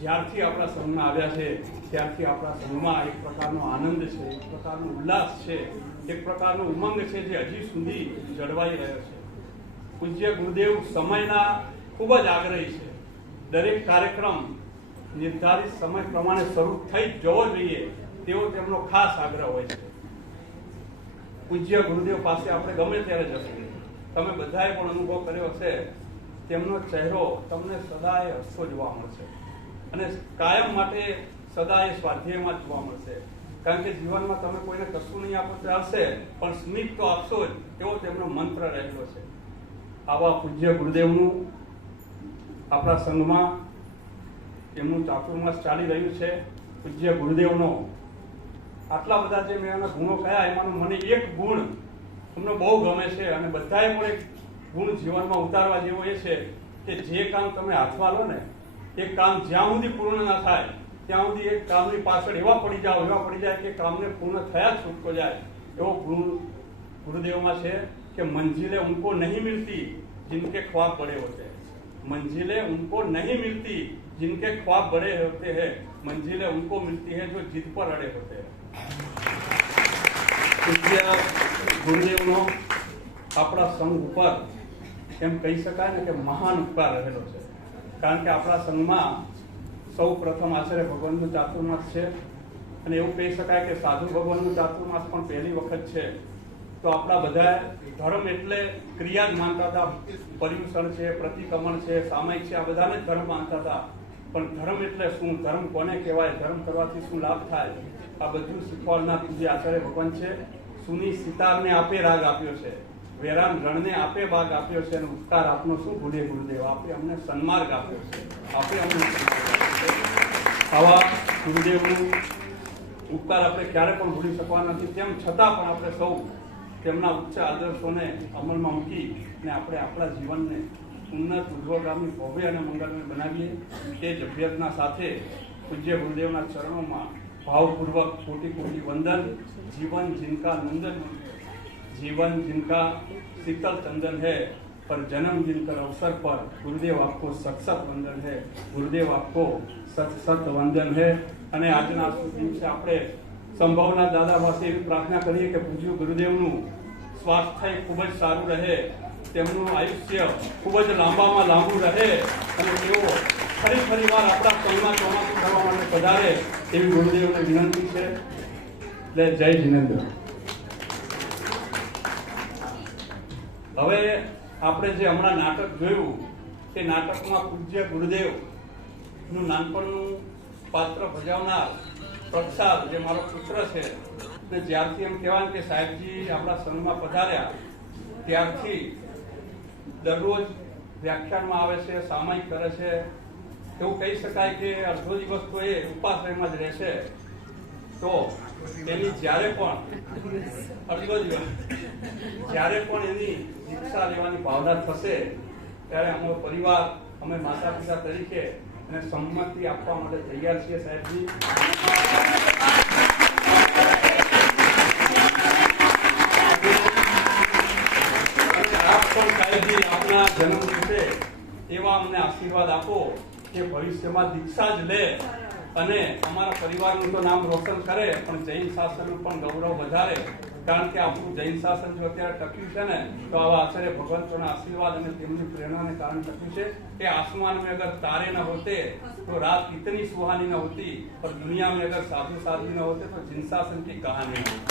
જ્યારથી આપણા સંઘમાં આવ્યા છે ત્યારથી આપણા સંઘમાં એક પ્રકારનો આનંદ છે, એક પ્રકારનો ઉલ્લાસ છે, એક પ્રકારનો ઉમંગ છે જે હજી સુધી જળવાઈ રહ્યો છે। પૂજ્ય ગુરુદેવ સમયના ખૂબ જ આગ્રહી છે। દરેક કાર્યક્રમ નિર્ધારિત સમય પ્રમાણે શરૂ થઈ જવો જોઈએ તેવો તેમનો ખાસ આગ્રહ હોય છે। પૂજ્ય ગુરુદેવ પાસે આપણે ગમે ત્યારે જશું, તમે બધાએ પણ અનુભવ કર્યો હશે, તેમનો ચહેરો તમને સદાય હસતો જોવા મળશે અને કાયમ માટે સદાય સ્વાધ્યાયમાં જોવા મળશે। કારણ કે જીવનમાં તમે કોઈને કશું નહીં આપો ચાલશે પણ સ્મિત તો આપશો જ, એવો તેમનો મંત્ર રહેલો છે। આવા પૂજ્ય ગુરુદેવનું આપણા સંઘમાં એમનું ચાતુર્માસ ચાલી રહ્યું છે। પૂજ્ય ગુરુદેવનો આટલા બધા જે મેં એના ગુણો કયા એમાંનો મને એક ગુણ અમને બહુ ગમે છે અને બધાએ પણ એક ગુણ જીવનમાં ઉતારવા જેવો એ છે કે જે કામ તમે હાથમાં લો ને એ કામ જ્યાં સુધી પૂર્ણ ના થાય ત્યાં સુધી એક કામની પાછળ એવા પડી જાય કે કામને પૂર્ણ થયા જ છૂટકો જાય। એવો ગુણ ગુરુદેવમાં છે કે મંજિલે ઉनको नहीं मिलती जिनके ख्वाब बड़े होते हैं, मंजिलें उनको नहीं मिलती जिनके ख्वाब बड़े होते हैं, मंजिलें उनको मिलती है जो जिद पर अड़े होते हैं। ગુરુદેવનો આપણા સંઘ ઉપર એમ કહી શકાય ને કે મહાન ઉપકાર રહેલો છે। કારણ કે આપણા સંઘમાં સૌ પ્રથમ આચાર્ય ભગવાનનું ચાતુર્માસ છે અને એવું કહી શકાય કે સાધુ ભગવાનનું ચાતુર્માસ પણ પહેલી વખત છે। તો આપણા બધા ધર્મ એટલે ક્રિયા જ માનતા હતા, પર્યુષણ છે, પ્રતિક્રમણ છે, સામાયિક છે, આ બધાને જ ધર્મ માનતા હતા। પણ ધર્મ એટલે શું, ધર્મ કોને કહેવાય, ધર્મ કરવાથી શું લાભ થાય, આ બધું શીખવાડનાર પૂજ્ય આચાર્ય ભગવાન છે. સુની સિતારને આપે રાગ આપ્યો છે, વેરામ રણને આપે બાગ આપ્યો છે, અને ઉપકાર આપનો શું ભૂલે ગુરુદેવ, આપે અમને સન્માર્ગ આપ્યો છે, આપે અમને આવા ગુરુદેવનું ઉપકાર આપણે ક્યારે પણ ભૂલી શકવાના નથી. તેમ છતાં પણ આપણે સૌ તેમના ઉચ્ચ આદર્શોને અમલમાં મૂકી અને આપણે આપણા જીવનને ઉન્નત, ઉદ્ધવગામી, ભવ્ય અને મંગલમય બનાવીએ. તે જ અભ્યર્થના સાથે પૂજ્ય ગુરુદેવના ચરણોમાં ભાવપૂર્વક કોટી કોટી વંદન. जीवन जिनका नंदन, जीवन जिनका शीतल चंदन है, पर जन्मदिन कर अवसर पर गुरुदेव आपको सत सत वंदन है, गुरुदेव आपको सत सत वंदन है. અને આજના દિવસે આપણે સંભાવના દાદા પાસે એવી પ્રાર્થના કરીએ કે પૂજ્ય ગુરુદેવનું સ્વાસ્થ્ય ખૂબ જ સારું રહે, તેમનું આયુષ્ય ખૂબ જ લાંબામાં લાંબુ રહે અને તેઓ ફરી વાર આપણા સૌના ચોમાસું કરવા માટે પધારે એવી ગુરુદેવને વિનંતી છે. જય જિનેન્દ્ર. હવે આપણે જે હમણાં નાટક જોયું તે નાટકમાં પૂજ્ય ગુરુદેવ નું નાનપણનું પાત્ર ભજવનાર પ્રસાદ જે મારો પુત્ર છે તે જ્યારથી એમ કહેવાય કે સાહેબજી આપણા સંઘમાં પધાર્યા ત્યારથી દરરોજ વ્યાખ્યાનમાં આવે છે, સામાયિક કરે છે. એવું કહી શકાય કે અડધો દિવસ તો એ ઉપાશ્રયમાં જ રહેશે. તો એની જ્યારે પણ એની દીક્ષા લેવાની ભાવના થશે ત્યારે અમારો પરિવાર, અમે માતા પિતા તરીકે એને સંમતિ આપવા માટે તૈયાર છીએ. સાહેબજી આપ પણ સાહેબજી આપના જન્મ દિવસે એવા અમને આશીર્વાદ આપો કે ભવિષ્યમાં દીક્ષા જ લે અને અમારા પરિવારનું તો નામ રોશન કરે, પણ જૈન શાસનનું પણ ગૌરવ વધારે. કારણ કે આપણું જૈન શાસન જો અત્યારે ટક્યું છે ને તો આવા આચાર્ય ભગવંતોના આશીર્વાદ અને તેમની પ્રેરણાને કારણે ટક્યું છે. કે आसमान में अगर तारे न होते तो रात इतनी सुहानी न होती, और दुनिया में अगर साधु साध्वी न होते तो जिन शासन की कहानी न होती.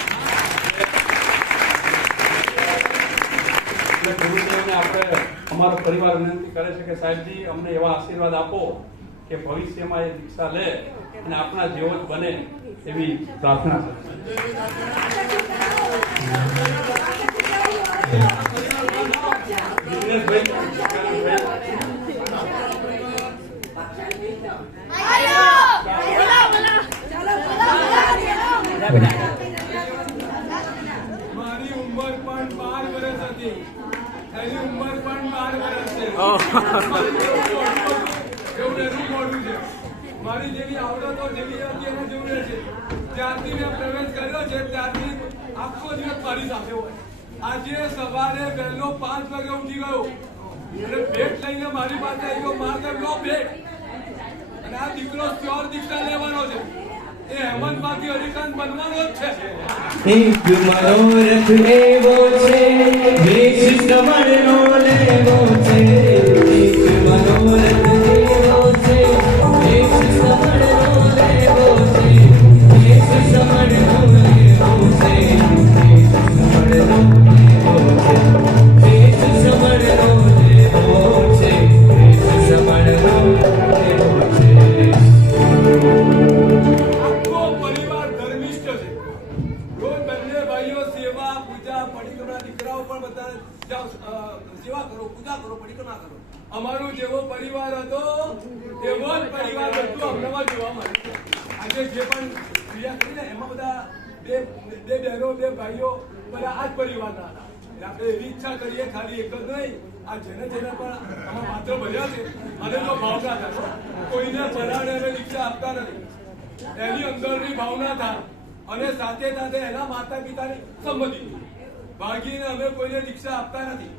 ગુરુદેવને આપણે અમારો પરિવાર વિનંતી કરે છે કે સાહેબજી અમને એવા આશીર્વાદ આપો કે ભવિષ્યમાં એ દીક્ષા લે અને આપણા જેવો જ બને એવી પ્રાર્થના છે. મારી ઉંમર પણ 12 વર્ષ હતી, એની ઉંમર પણ 12 વર્ષ છે. એવું નથી મોડું છે. મારી જેવી આવડતો જેવી હતી એના જેવું રહે છે. જ્યારથી મેં પ્રવેશ કર્યો છે ત્યારથી આખો દિવસ મારી સાથે હોય. આજે સવારે વહેલો 5 વાગે ઉઠી ગયો એટલે ભેટ લઈને મારી પાસે આવી ગયો. મારે લો ભેટ, અને આ દીકરો ચોર દીક્ષા લેવાનો છે. એ હેમંતમાંથી હરિકાંત બનવાનો જ છે. એક મનોરથ એવો છે જે શિષ્ટમણનો લેવો છે. એક મનોરથ એવો છે જે શિષ્ટમણનો લેવો છે. જે શિષ્ટમણનો લેવો છે. જે શિષ્ટમણનો લેવો છે. જે શિષ્ટમણનો લેવો છે. જે શિષ્ટમણનો લેવો છે. સેવા કરો, પૂજા કરો, પરિક્રમા કરો. અમારો જેવો પરિવાર હતો એવો જ પરિવાર બધું અમદાવાદ જોવા મળે. આજે જે પણ ક્રિયા કરી ને એમાં બધા બે બહેનો, બે ભાઈઓ બધા આ જ પરિવારના હતા. આપણે એવી ઈચ્છા કરીએ ખાલી એક જ નહીં, આ જેને જેને પણ આમાં પાત્ર ભર્યા છે અને જો ભાવના થાય કોઈને પરાણે અમે દીક્ષા આપતા નથી, એની અંદરની ભાવના થાય અને સાથે સાથે એના માતા પિતાની સંમતિ ભાગીને અમે કોઈને દીક્ષા આપતા નથી.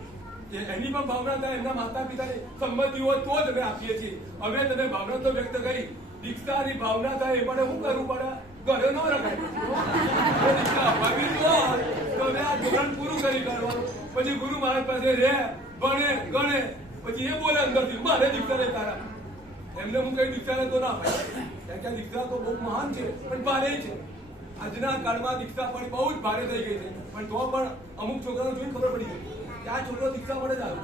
એની પણ ભાવના થાય, એમના માતા પિતાની સંમતિ હોય તો જ અમે આપીએ છીએ. હવે તમે ભાવના તો વ્યક્ત કરી, દીક્ષાની ભાવના થાય એ માટે શું કરવું પડે? ઘરે ન રખાય. દીક્ષા અપાવી તો તમે આ ધોરણ પૂરું કરી કરવાનું. પછી ગુરુ મહારાજ પાસે રહે, ભણે, ગણે, પછી એ બોલે અંદરથી મારે દીક્ષા લે તારા. એમને હું કઈ દીક્ષા લેતો ના ભાઈ, કારણ કે દીક્ષા તો બહુ મહાન છે પણ ભારે છે. આજના કાળમાં દીક્ષા પણ બહુ જ ભારે થઈ ગઈ છે, પણ તો પણ અમુક છોકરાઓ જોઈને ખબર પડી ગઈ કે આ છોકરો દીક્ષા પડે જ આવે.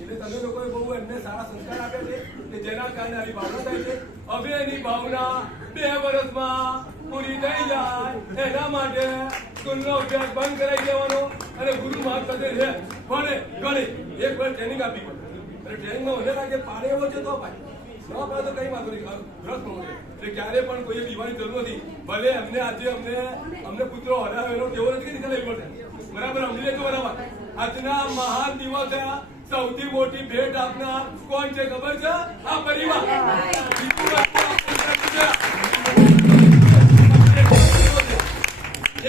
એટલે તમે લોકોએ બહુ એમને સારા સંસ્કાર આપ્યા છે કે જેના કારણે આવી ભાવના થાય છે. હવે એની ભાવના 2 વર્ષમાં પૂરી થઈ જાય એના માટે સ્કૂલનો અભ્યાસ બંધ કરાવી દેવાનો અને ગુરુ મહારાજ છે ભણે ગણે 1 વર્ષ ટ્રેનિંગ આપવી પડે. અને ટ્રેનિંગમાં મને લાગે પાડે એવો છે તો ભાઈ ન પાડે તો કઈ વાંધો નહીં. ગ્રસ્ત નો એટલે ક્યારે પણ કોઈ દીવાની જરૂર નથી. ભલે અમને આજે અમને પુત્રો હરાવેલો તેવો નથી કે નીકળે પડે બરાબર અમને લેજો બરાબર. આજના મહાન દિવસે સૌથી મોટી ભેટ આપનાર કોણ છે ખબર છે? આ પરિવાર.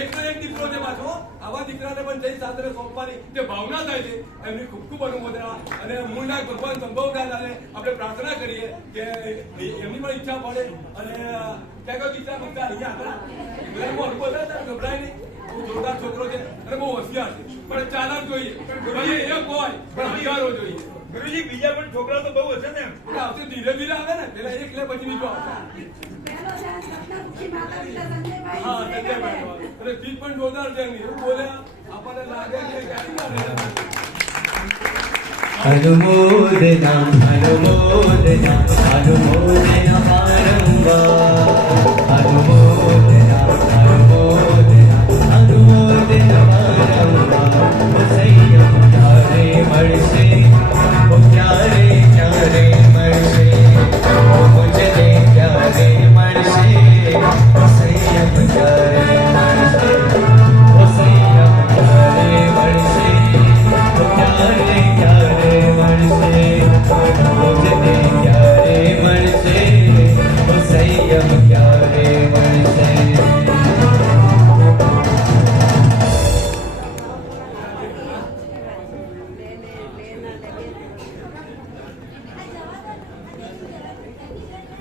એક દીકરો છે પાછો. આવા દીકરાને પણ જઈ સાથે સોંપવાની જે ભાવના થાય છે એમની ખૂબ ખૂબ અનુમોદના. અને મૂળનાયક ભગવાન સંભવના આપણે પ્રાર્થના કરીએ કે એમની પણ ઈચ્છા પડે. અને ક્યાંક ઈચ્છા ફક્ત અહીંયા અનુભવ થાય ગભરાય નહીં. બહુ જોરદાર છોકરો છે અને બહુ હોશિયાર છે. પણ ચાલાક જોઈએ ભલે એક હોય પણ હજારો જોઈએ. ગુરુજી બીજા પણ છોકરા તો બહુ હશે ને? આવશે ધીરે ધીરે આવે ને. પેલા એક લે પછી બીજો આવશે. હા સંજયભાઈ અને સ્પીચ પણ જોરદાર છે એમની. એવું બોલ્યા આપણને લાગે કે अनुमोदना अनुमोदना अनुमोदना वारंवार अनुमोदना अनुमोदना अनुमोदना वारंवार संयम क्યારે મળશે ક્યારે ક્યારે મળશે મુझे ક્યારે મળશે સંયમ ક્યારે મળશે સંયમ ક્યારે મળશે ક્યારે ક્યારે મળશે મુझे ક્યારે મળશે સંયમ ક્યારે મળશે.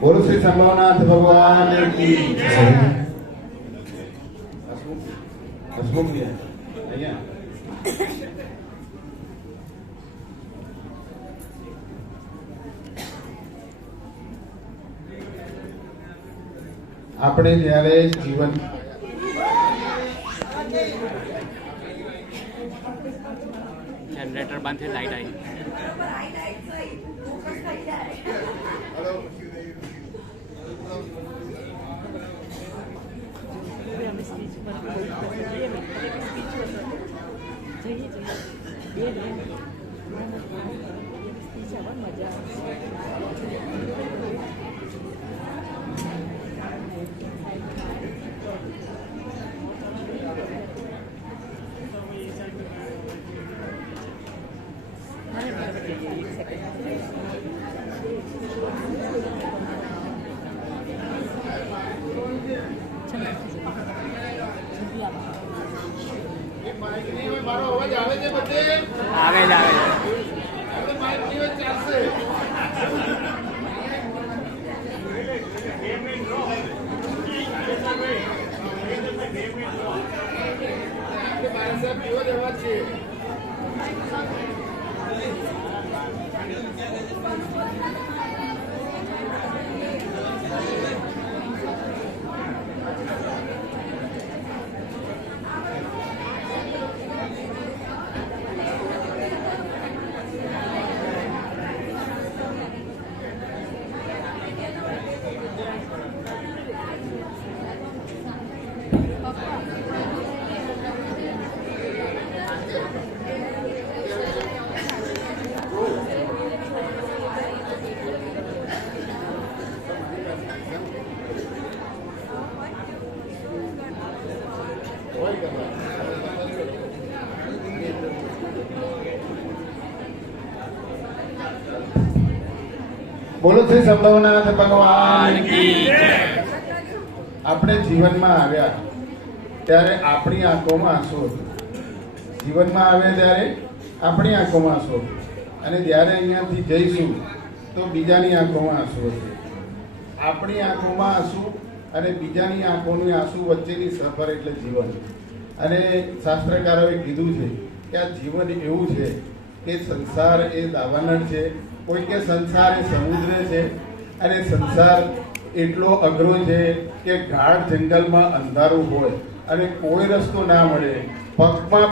બોલો શ્રી સંભવનાથ ભગવાન કી જય. હસમુખ અહીંયા આપણે જ્યારે જીવન જનરેટર બંધ થઈ લાઈટ આવી. મારો અવાજ આવે છે બધે? આવે જ આવે છે. માઇક ની વાત ચાલશે. બાળક સાહેબ કેવો જ અવાજ છે? બોલો શ્રી સંભવનાથ ભગવાન કી જય. આપણે જીવનમાં આવ્યા ત્યારે આપણી આંખોમાં આંસુ હતું. જીવનમાં આવ્યા ત્યારે આપણી આંખોમાં આંસુ હતું. અને જ્યારે અહીંયાથી જઈશું તો બીજાની આંખોમાં આંસુ હશે. આપણી આંખોમાં આંસુ અને બીજાની આંખોની આંસુ વચ્ચેની સફર એટલે જીવન. અને શાસ્ત્રકારોએ કીધું છે કે આ જીવન એવું છે કે સંસાર એ દાવાનળ છે. કોઈ કે સંસાર એ સમુદ્ર છે અને સંસાર એટલો અઘરો છે કે ગાઢ જંગલમાં અંધારું હોય અને કોઈ રસ્તો ના મળે, પગમાં